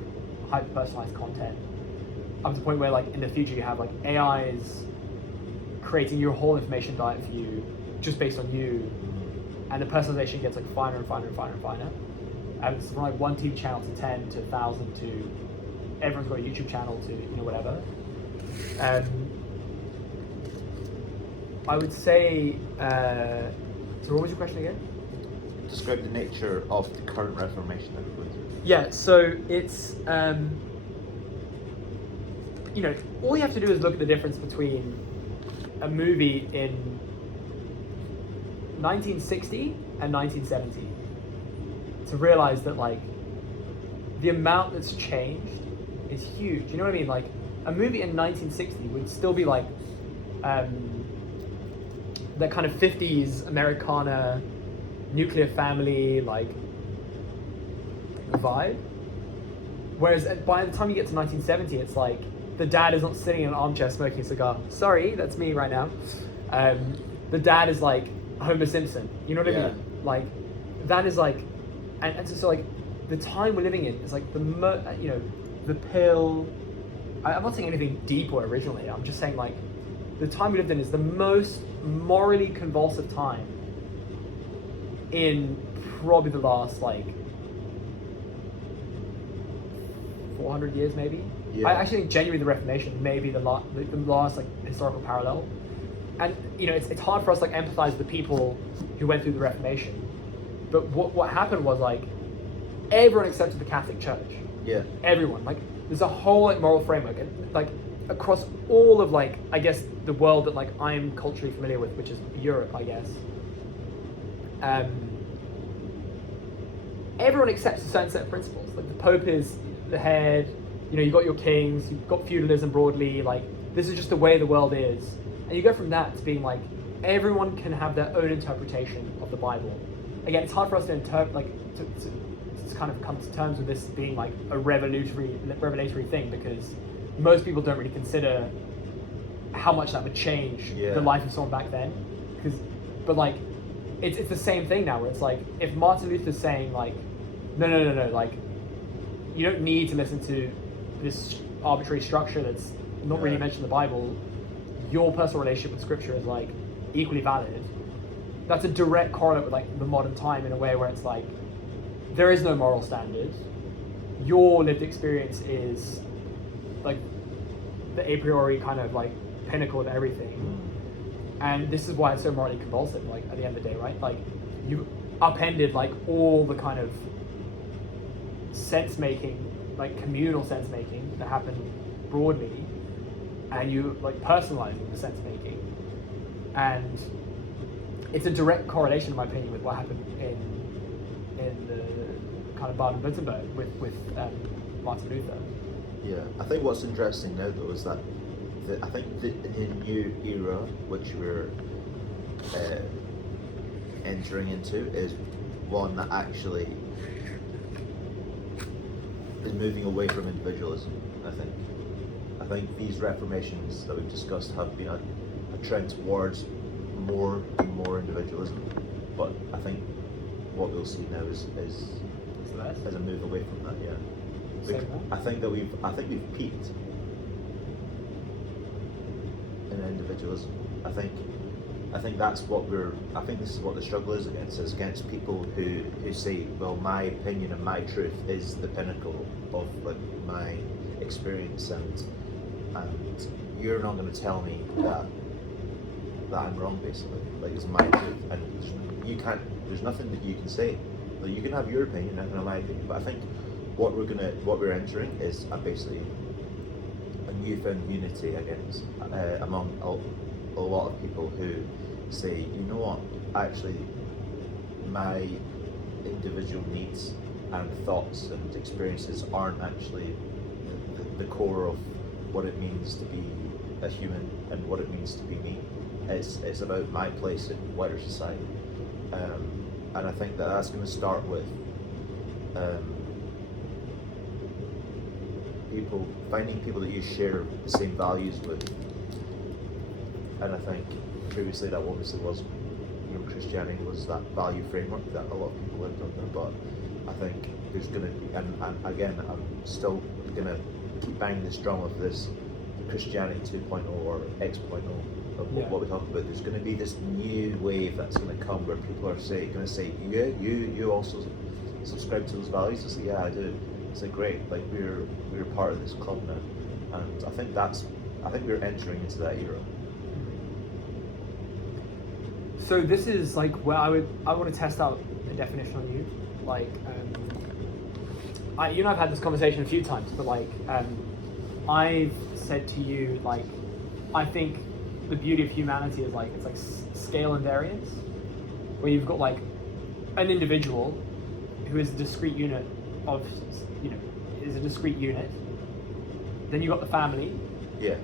hyper personalized content, up to the point where like in the future you have like AIs creating your whole information diet for you just based on you, and the personalization gets like finer and finer and finer and finer. And it's from like one TV channel to 10 to 1,000 to everyone's got a YouTube channel to whatever. I would say. So what was your question again? Describe the nature of the current Reformation that we're going through. Yeah, so it's all you have to do is look at the difference between a movie in 1960 and 1970 to realize that like the amount that's changed is huge. You know what I mean? Like a movie in 1960 would still be like that kind of 50s Americana nuclear family like vibe. Whereas by the time you get to 1970, it's like the dad is not sitting in an armchair smoking a cigar. Sorry, that's me right now. The dad is like Homer Simpson. You know what I mean? Like that is like, and so like the time we're living in is like the pill. I'm not saying anything deep or originally. I'm just saying like the time we lived in is the most morally convulsive time in probably the last like 400 years maybe. Yeah. I actually think genuinely the Reformation may be the last like historical parallel, and it's hard for us to like empathize with the people who went through the Reformation, but what happened was like everyone accepted the Catholic Church. Yeah. Everyone. Like there's a whole like moral framework, and like across all of like I guess the world that like I'm culturally familiar with, which is Europe, I guess. Everyone accepts a certain set of principles. Like the Pope is the head. You've got your kings. You've got feudalism broadly. Like this is just the way the world is, and you go from that to being like everyone can have their own interpretation of the Bible. Again, it's hard for us to interpret to kind of come to terms with this being like a revelatory thing, because most people don't really consider how much that would change the life of someone back then. But like, it's the same thing now, where it's like if Martin Luther's saying like, no, like you don't need to listen to this arbitrary structure that's not really mentioned in the Bible. Your personal relationship with Scripture is like equally valid. That's a direct correlate with like the modern time in a way where it's like there is no moral standard. Your lived experience is like the a priori kind of like pinnacle of everything, and this is why it's so morally convulsive. Like at the end of the day, right? Like you upended like all the kind of sense making, like communal sense making that happened broadly, and you like personalizing the sense making, and it's a direct correlation, in my opinion, with what happened in the kind of Baden-Württemberg with Martin Luther. Yeah, I think what's interesting now though is that I think the new era which we're entering into is one that actually is moving away from individualism. I think these reformations that we've discussed have been a trend towards more and more individualism, but I think what we'll see now is a move away from that. Yeah, I think we've peaked in individualism. I think I think this is what the struggle is against. Is against people who say, well, my opinion and my truth is the pinnacle of like my experience, and you're not going to tell me that I'm wrong, basically. Like, it's my truth, and there's nothing that you can say. Like, you can have your opinion, I can have my opinion, but I think what we're entering is basically a newfound unity against among a lot of people who say, you know what, actually my individual needs and thoughts and experiences aren't actually the core of what it means to be a human and what it means to be me. It's about my place in wider society, and I think that's going to start with finding people that you share the same values with. And I think previously that obviously was, Christianity was that value framework that a lot of people lived under, but I think there's going to be, and again, I'm still going to keep banging this drum of this Christianity 2.0 or X.0 of what we talk about. There's going to be this new wave that's going to come where people are going to say, yeah, you also subscribe to those values. It's like, yeah, I do. It's like, great, like we're part of this club now, and I think we're entering into that era. So this is like where I want to test out a definition on you. Like, I've had this conversation a few times, but like, I've said to you, like, I think the beauty of humanity is like, it's like scale and variance, where you've got like an individual who is a discrete unit of, is a discrete unit. Then you got the family. Yeah.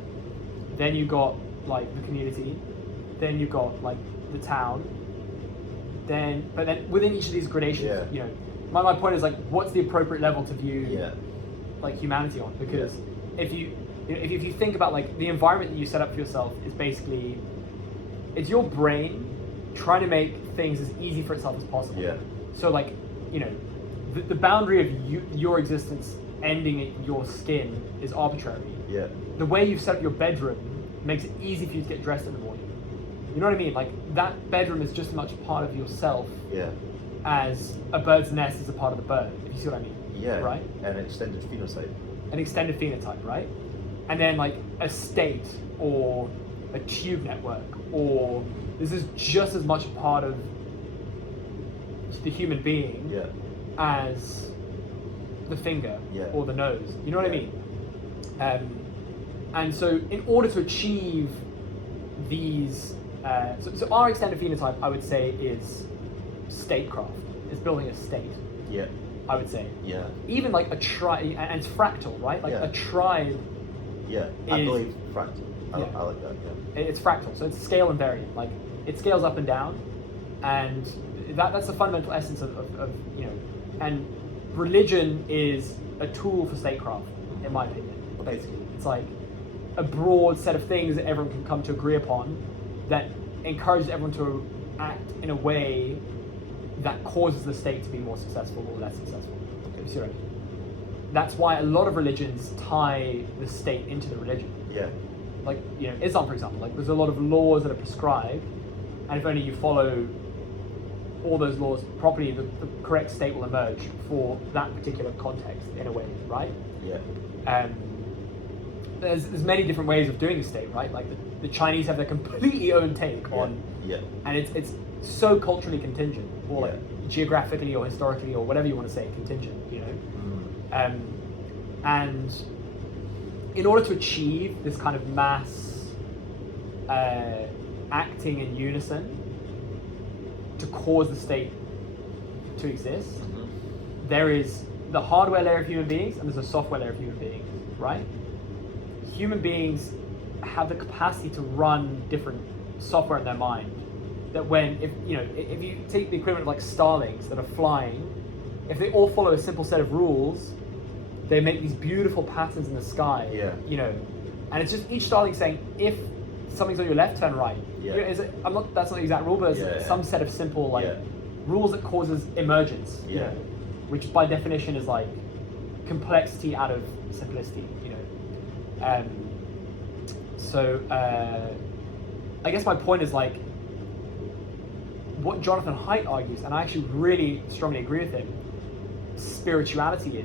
Then you got like the community. Then you got like the town. But then within each of these gradations, my point is like, what's the appropriate level to view like humanity on? Because if you think about like the environment that you set up for yourself is basically, it's your brain trying to make things as easy for itself as possible. Yeah. So like, the boundary of your existence ending at your skin is arbitrary. Yeah. The way you've set up your bedroom makes it easy for you to get dressed in the morning. You know what I mean? Like, that bedroom is just as much a part of yourself as a bird's nest is a part of the bird, if you see what I mean. Yeah. Right? An extended phenotype. An extended phenotype, right? And then like a state or a tube network, or this is just as much a part of the human being as the finger or the nose. You know what I mean? And so in order to achieve these, so our extended phenotype, I would say, is statecraft. It's building a state. Yeah. I would say. Yeah. Even like a tribe, and it's fractal, right? Like a tribe. Yeah. I believe fractal. I like that. Yeah. It's fractal, so it's scale and variant. Like, it scales up and down, and that's the fundamental essence of and religion is a tool for statecraft, in my opinion. Basically, it's like a broad set of things that everyone can come to agree upon that encourages everyone to act in a way that causes the state to be more successful or less successful. Okay. You see what I mean? That's why a lot of religions tie the state into the religion. Yeah. Like, Islam, for example, like there's a lot of laws that are prescribed, and if only you follow all those laws properly, the correct state will emerge for that particular context in a way, right? Yeah. There's many different ways of doing a state, right? Like the Chinese have their completely own take on, and it's so culturally contingent, or like geographically or historically or whatever you want to say, contingent, and in order to achieve this kind of mass acting in unison to cause the state to exist, there is the hardware layer of human beings and there's a software layer of human beings, right? Human beings have the capacity to run different software in their mind that if you take the equivalent of like starlings that are flying, if they all follow a simple set of rules, they make these beautiful patterns in the sky. And it's just each starling saying, if something's on your left, turn right. That's not the exact rule, but it's some set of simple rules that causes emergence. Which by definition is like complexity out of simplicity. So I guess my point is like, what Jonathan Haidt argues, and I actually really strongly agree with him, spirituality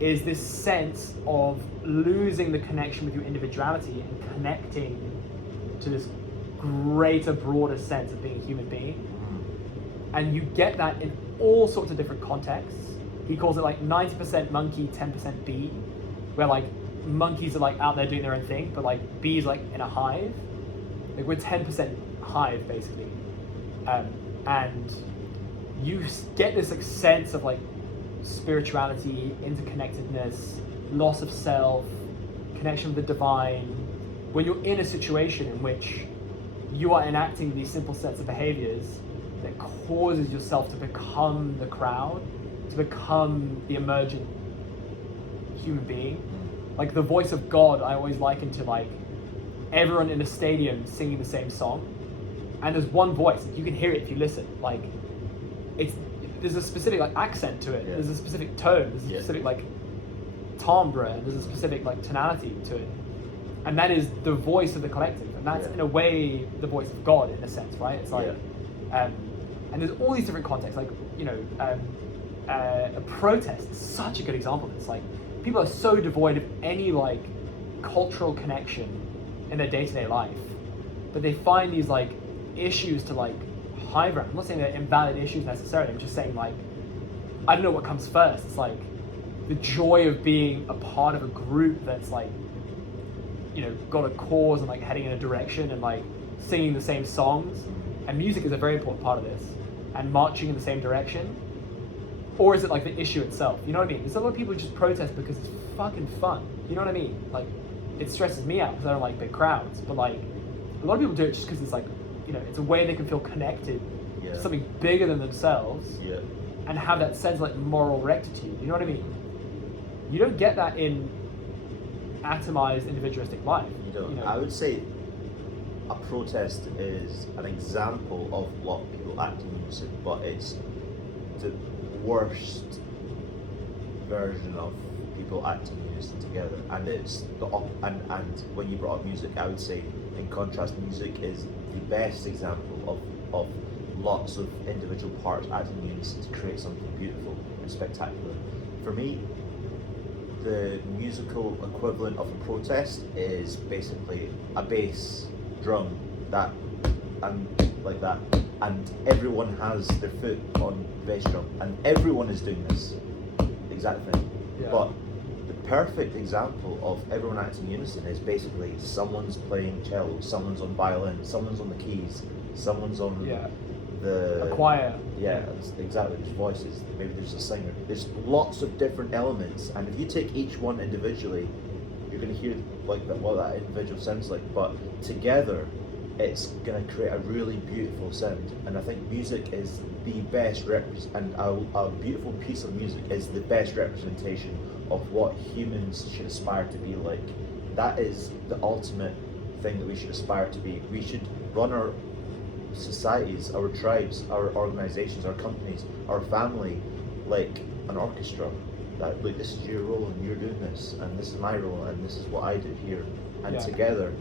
is this sense of losing the connection with your individuality and connecting to this greater, broader sense of being a human being. And you get that in all sorts of different contexts. He calls it like 90% monkey, 10% bee, where like monkeys are like out there doing their own thing, but like bees like in a hive. Like we're 10% hive basically. And you get this like sense of like spirituality, interconnectedness, loss of self, connection with the divine, when you're in a situation in which you are enacting these simple sets of behaviors that causes yourself to become the crowd, to become the emergent human being. Like the voice of God, I always liken to like everyone in a stadium singing the same song, and there's one voice. You can hear it if you listen. Like there's a specific like accent to it. Yeah. There's a specific tone. There's a specific like timbre, and there's a specific like tonality to it, and that is the voice of the collective, and that's in a way the voice of God in a sense, right? It's like, and there's all these different contexts. Like a protest is such a good example of this. Like people are so devoid of any like cultural connection in their day-to-day life, but they find these like issues to like high ground. I'm not saying they're invalid issues necessarily. I'm just saying like I don't know what comes first. It's like the joy of being a part of a group that's like, you know, got a cause and like heading in a direction and like singing the same songs. And music is a very important part of this, and marching in the same direction. Or is it like the issue itself? You know what I mean? There's a lot of people who just protest because it's fucking fun. You know what I mean? Like it stresses me out because I don't like big crowds. But like a lot of people do it just because it's like, you know, it's a way they can feel connected to something bigger than themselves and have that sense of like moral rectitude. You know what I mean? You don't get that in atomized individualistic life. You don't. You know? I would say a protest is an example of what people act in unison, but it's the worst version of people acting in unison together. And it's and when you brought up music, I would say in contrast, music is the best example of lots of individual parts acting in unison to create something beautiful and spectacular. For me, the musical equivalent of a protest is basically a bass drum and like that, and everyone has their foot on the bass drum, and everyone is doing this exact thing. But the perfect example of everyone acting in unison is basically someone's playing cello, someone's on violin, someone's on the keys, someone's on the choir. Exactly. There's voices. Maybe there's a singer. There's lots of different elements, and if you take each one individually, you're going to hear like what that individual sounds like. But together, it's going to create a really beautiful sound. And I think music is the best and a beautiful piece of music is the best representation of what humans should aspire to be like. That is the ultimate thing that we should aspire to be. We should run our societies, our tribes, our organizations, our companies, our family like an orchestra. That like this is your role and you're doing this, and this is my role and this is what I do here, and together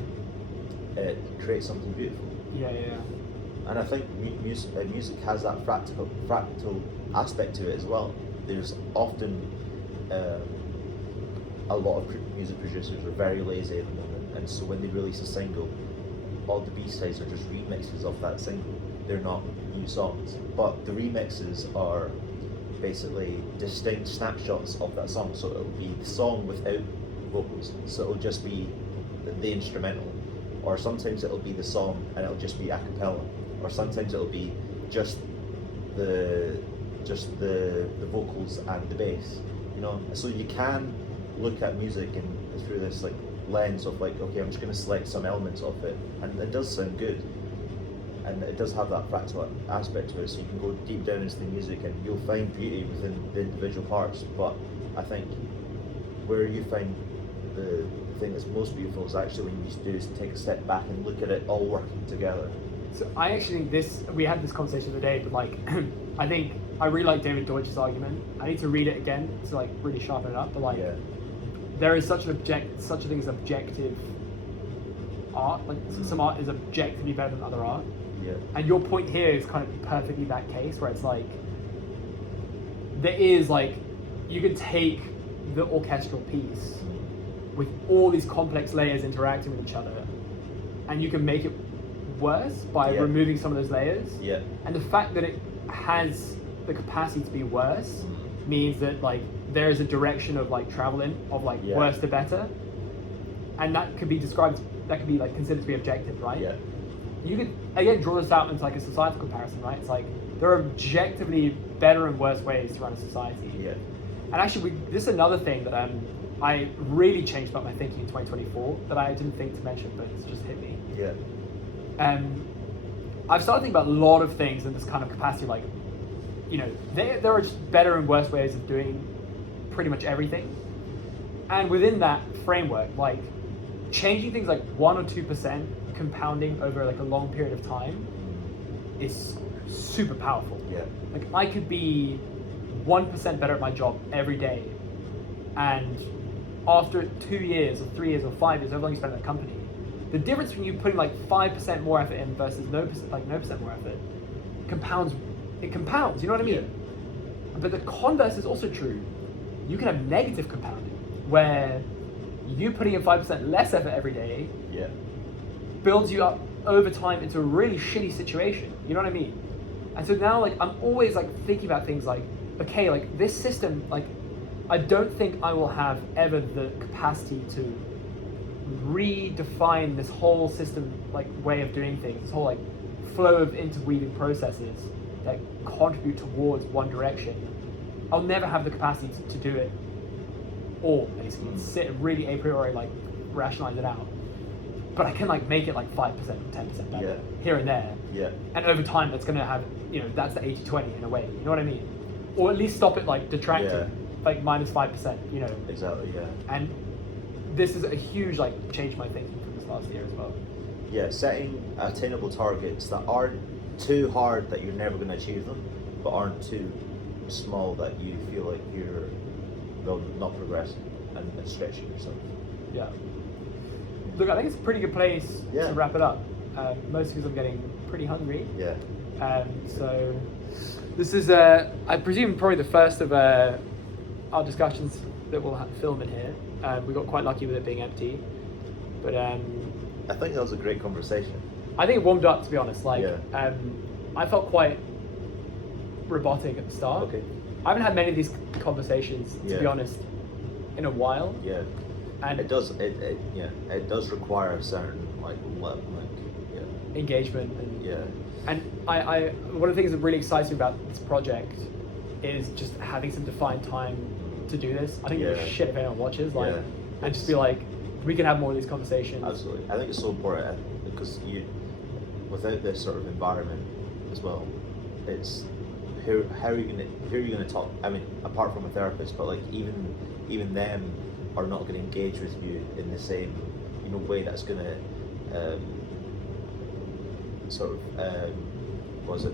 it creates something beautiful. And I think music has that fractal aspect to it as well. There's often a lot of music producers are very lazy at the moment, and so when they release a single, all the B-sides are just remixes of that single. They're not new songs, but the remixes are basically distinct snapshots of that song. So it'll be the song without vocals, so it'll just be the instrumental, or sometimes it'll be the song and it'll just be a cappella, or sometimes it'll be just the vocals and the bass. You know, so you can look at music and through this like lens of like, okay, I'm just going to select some elements of it, and it does sound good, and it does have that fractal aspect to it, so you can go deep down into the music and you'll find beauty within the individual parts. But I think where you find the thing that's most beautiful is actually when you do is take a step back and look at it all working together. So I actually think we had this conversation the other day, but like I think I really like David Deutsch's argument. I need to read it again to like really sharpen it up, but like there is such a thing as objective art. Like some art is objectively better than other art. Yeah. And your point here is kind of perfectly that case where it's like, there is like, you could take the orchestral piece with all these complex layers interacting with each other, and you can make it worse by removing some of those layers. Yeah. And the fact that it has the capacity to be worse means that like there is a direction of like travel in of like worse to better, and that could be described. That could be like considered to be objective, right? Yeah. You could again draw this out into like a societal comparison, right? It's like there are objectively better and worse ways to run a society. Yeah. And actually, this is another thing that I really changed about my thinking in 2024 that I didn't think to mention, but it's just hit me. Yeah. I've started thinking about a lot of things in this kind of capacity, like, you know, there are just better and worse ways of doing pretty much everything. And within that framework, like, changing things like 1 or 2% compounding over like a long period of time is super powerful. Yeah. Like, I could be 1% better at my job every day, and after 2 years or 3 years or 5 years, however long you spend in that company, the difference between you putting like 5% more effort in versus no percent more effort compounds. It compounds, you know what I mean? Yeah. But the converse is also true. You can have negative compounding, where you putting in 5% less effort every day builds you up over time into a really shitty situation. You know what I mean? And so now, like, I'm always like thinking about things like, okay, like this system, like, I don't think I will have ever the capacity to redefine this whole system, like, way of doing things, this whole like flow of interweaving processes that contribute towards one direction. I'll never have the capacity to do it all, basically. Sit really a priori, like, rationalize it out. But I can like make it like 5%, 10% better here and there. Yeah. And over time, that's going to have, you know, that's the 80-20 in a way. You know what I mean? Or at least stop it like detracting, like minus 5%. You know. Exactly. Yeah. And this is a huge like change in my thinking from this last year as well. Yeah, setting attainable targets that aren't too hard that you're never going to achieve them, but aren't too small that you feel like you're not progressing and stretching yourself. Yeah. Look, I think it's a pretty good place to wrap it up. Mostly because I'm getting pretty hungry. Yeah. So this is, I presume, probably the first of our discussions that we'll film in here. We got quite lucky with it being empty, but I think that was a great conversation. I think it warmed up, to be honest. Like, I felt quite robotic at the start. Okay. I haven't had many of these conversations, to be honest, in a while. Yeah. And it does require a certain engagement and I one of the things that really excites me about this project is just having some defined time to do this. I think it's shit if anyone watches, like, and just be like, we can have more of these conversations. Absolutely. I think it's so important because without this sort of environment as well, it's who are you gonna talk? I mean, apart from a therapist, but like even them are not going to engage with you in the same, you know, way that's going to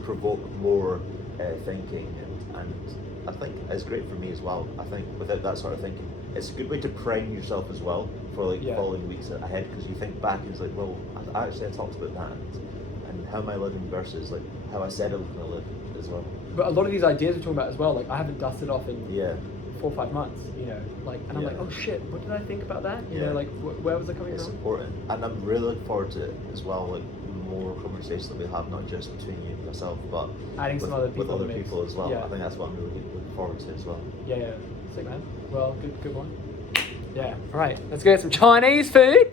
provoke more thinking, and I think it's great for me as well. I think without that sort of thinking, it's a good way to prime yourself as well for like following weeks ahead, because you think back and it's like, well, I talked about that, and how am I living versus like how I said I was going to live as well. But a lot of these ideas we're talking about as well, like, I haven't dusted off in 4 or 5 months, you know, like, and I'm like, oh shit, what did I think about that? You know, like, where was it coming from? It's important, and I'm really looking forward to it as well, like more conversations that we have, not just between you and yourself, but adding some other people with other people as well. Yeah. I think that's what I'm really looking forward to as well. Yeah, sick, man. Well, good one. Yeah, all right, let's go get some Chinese food.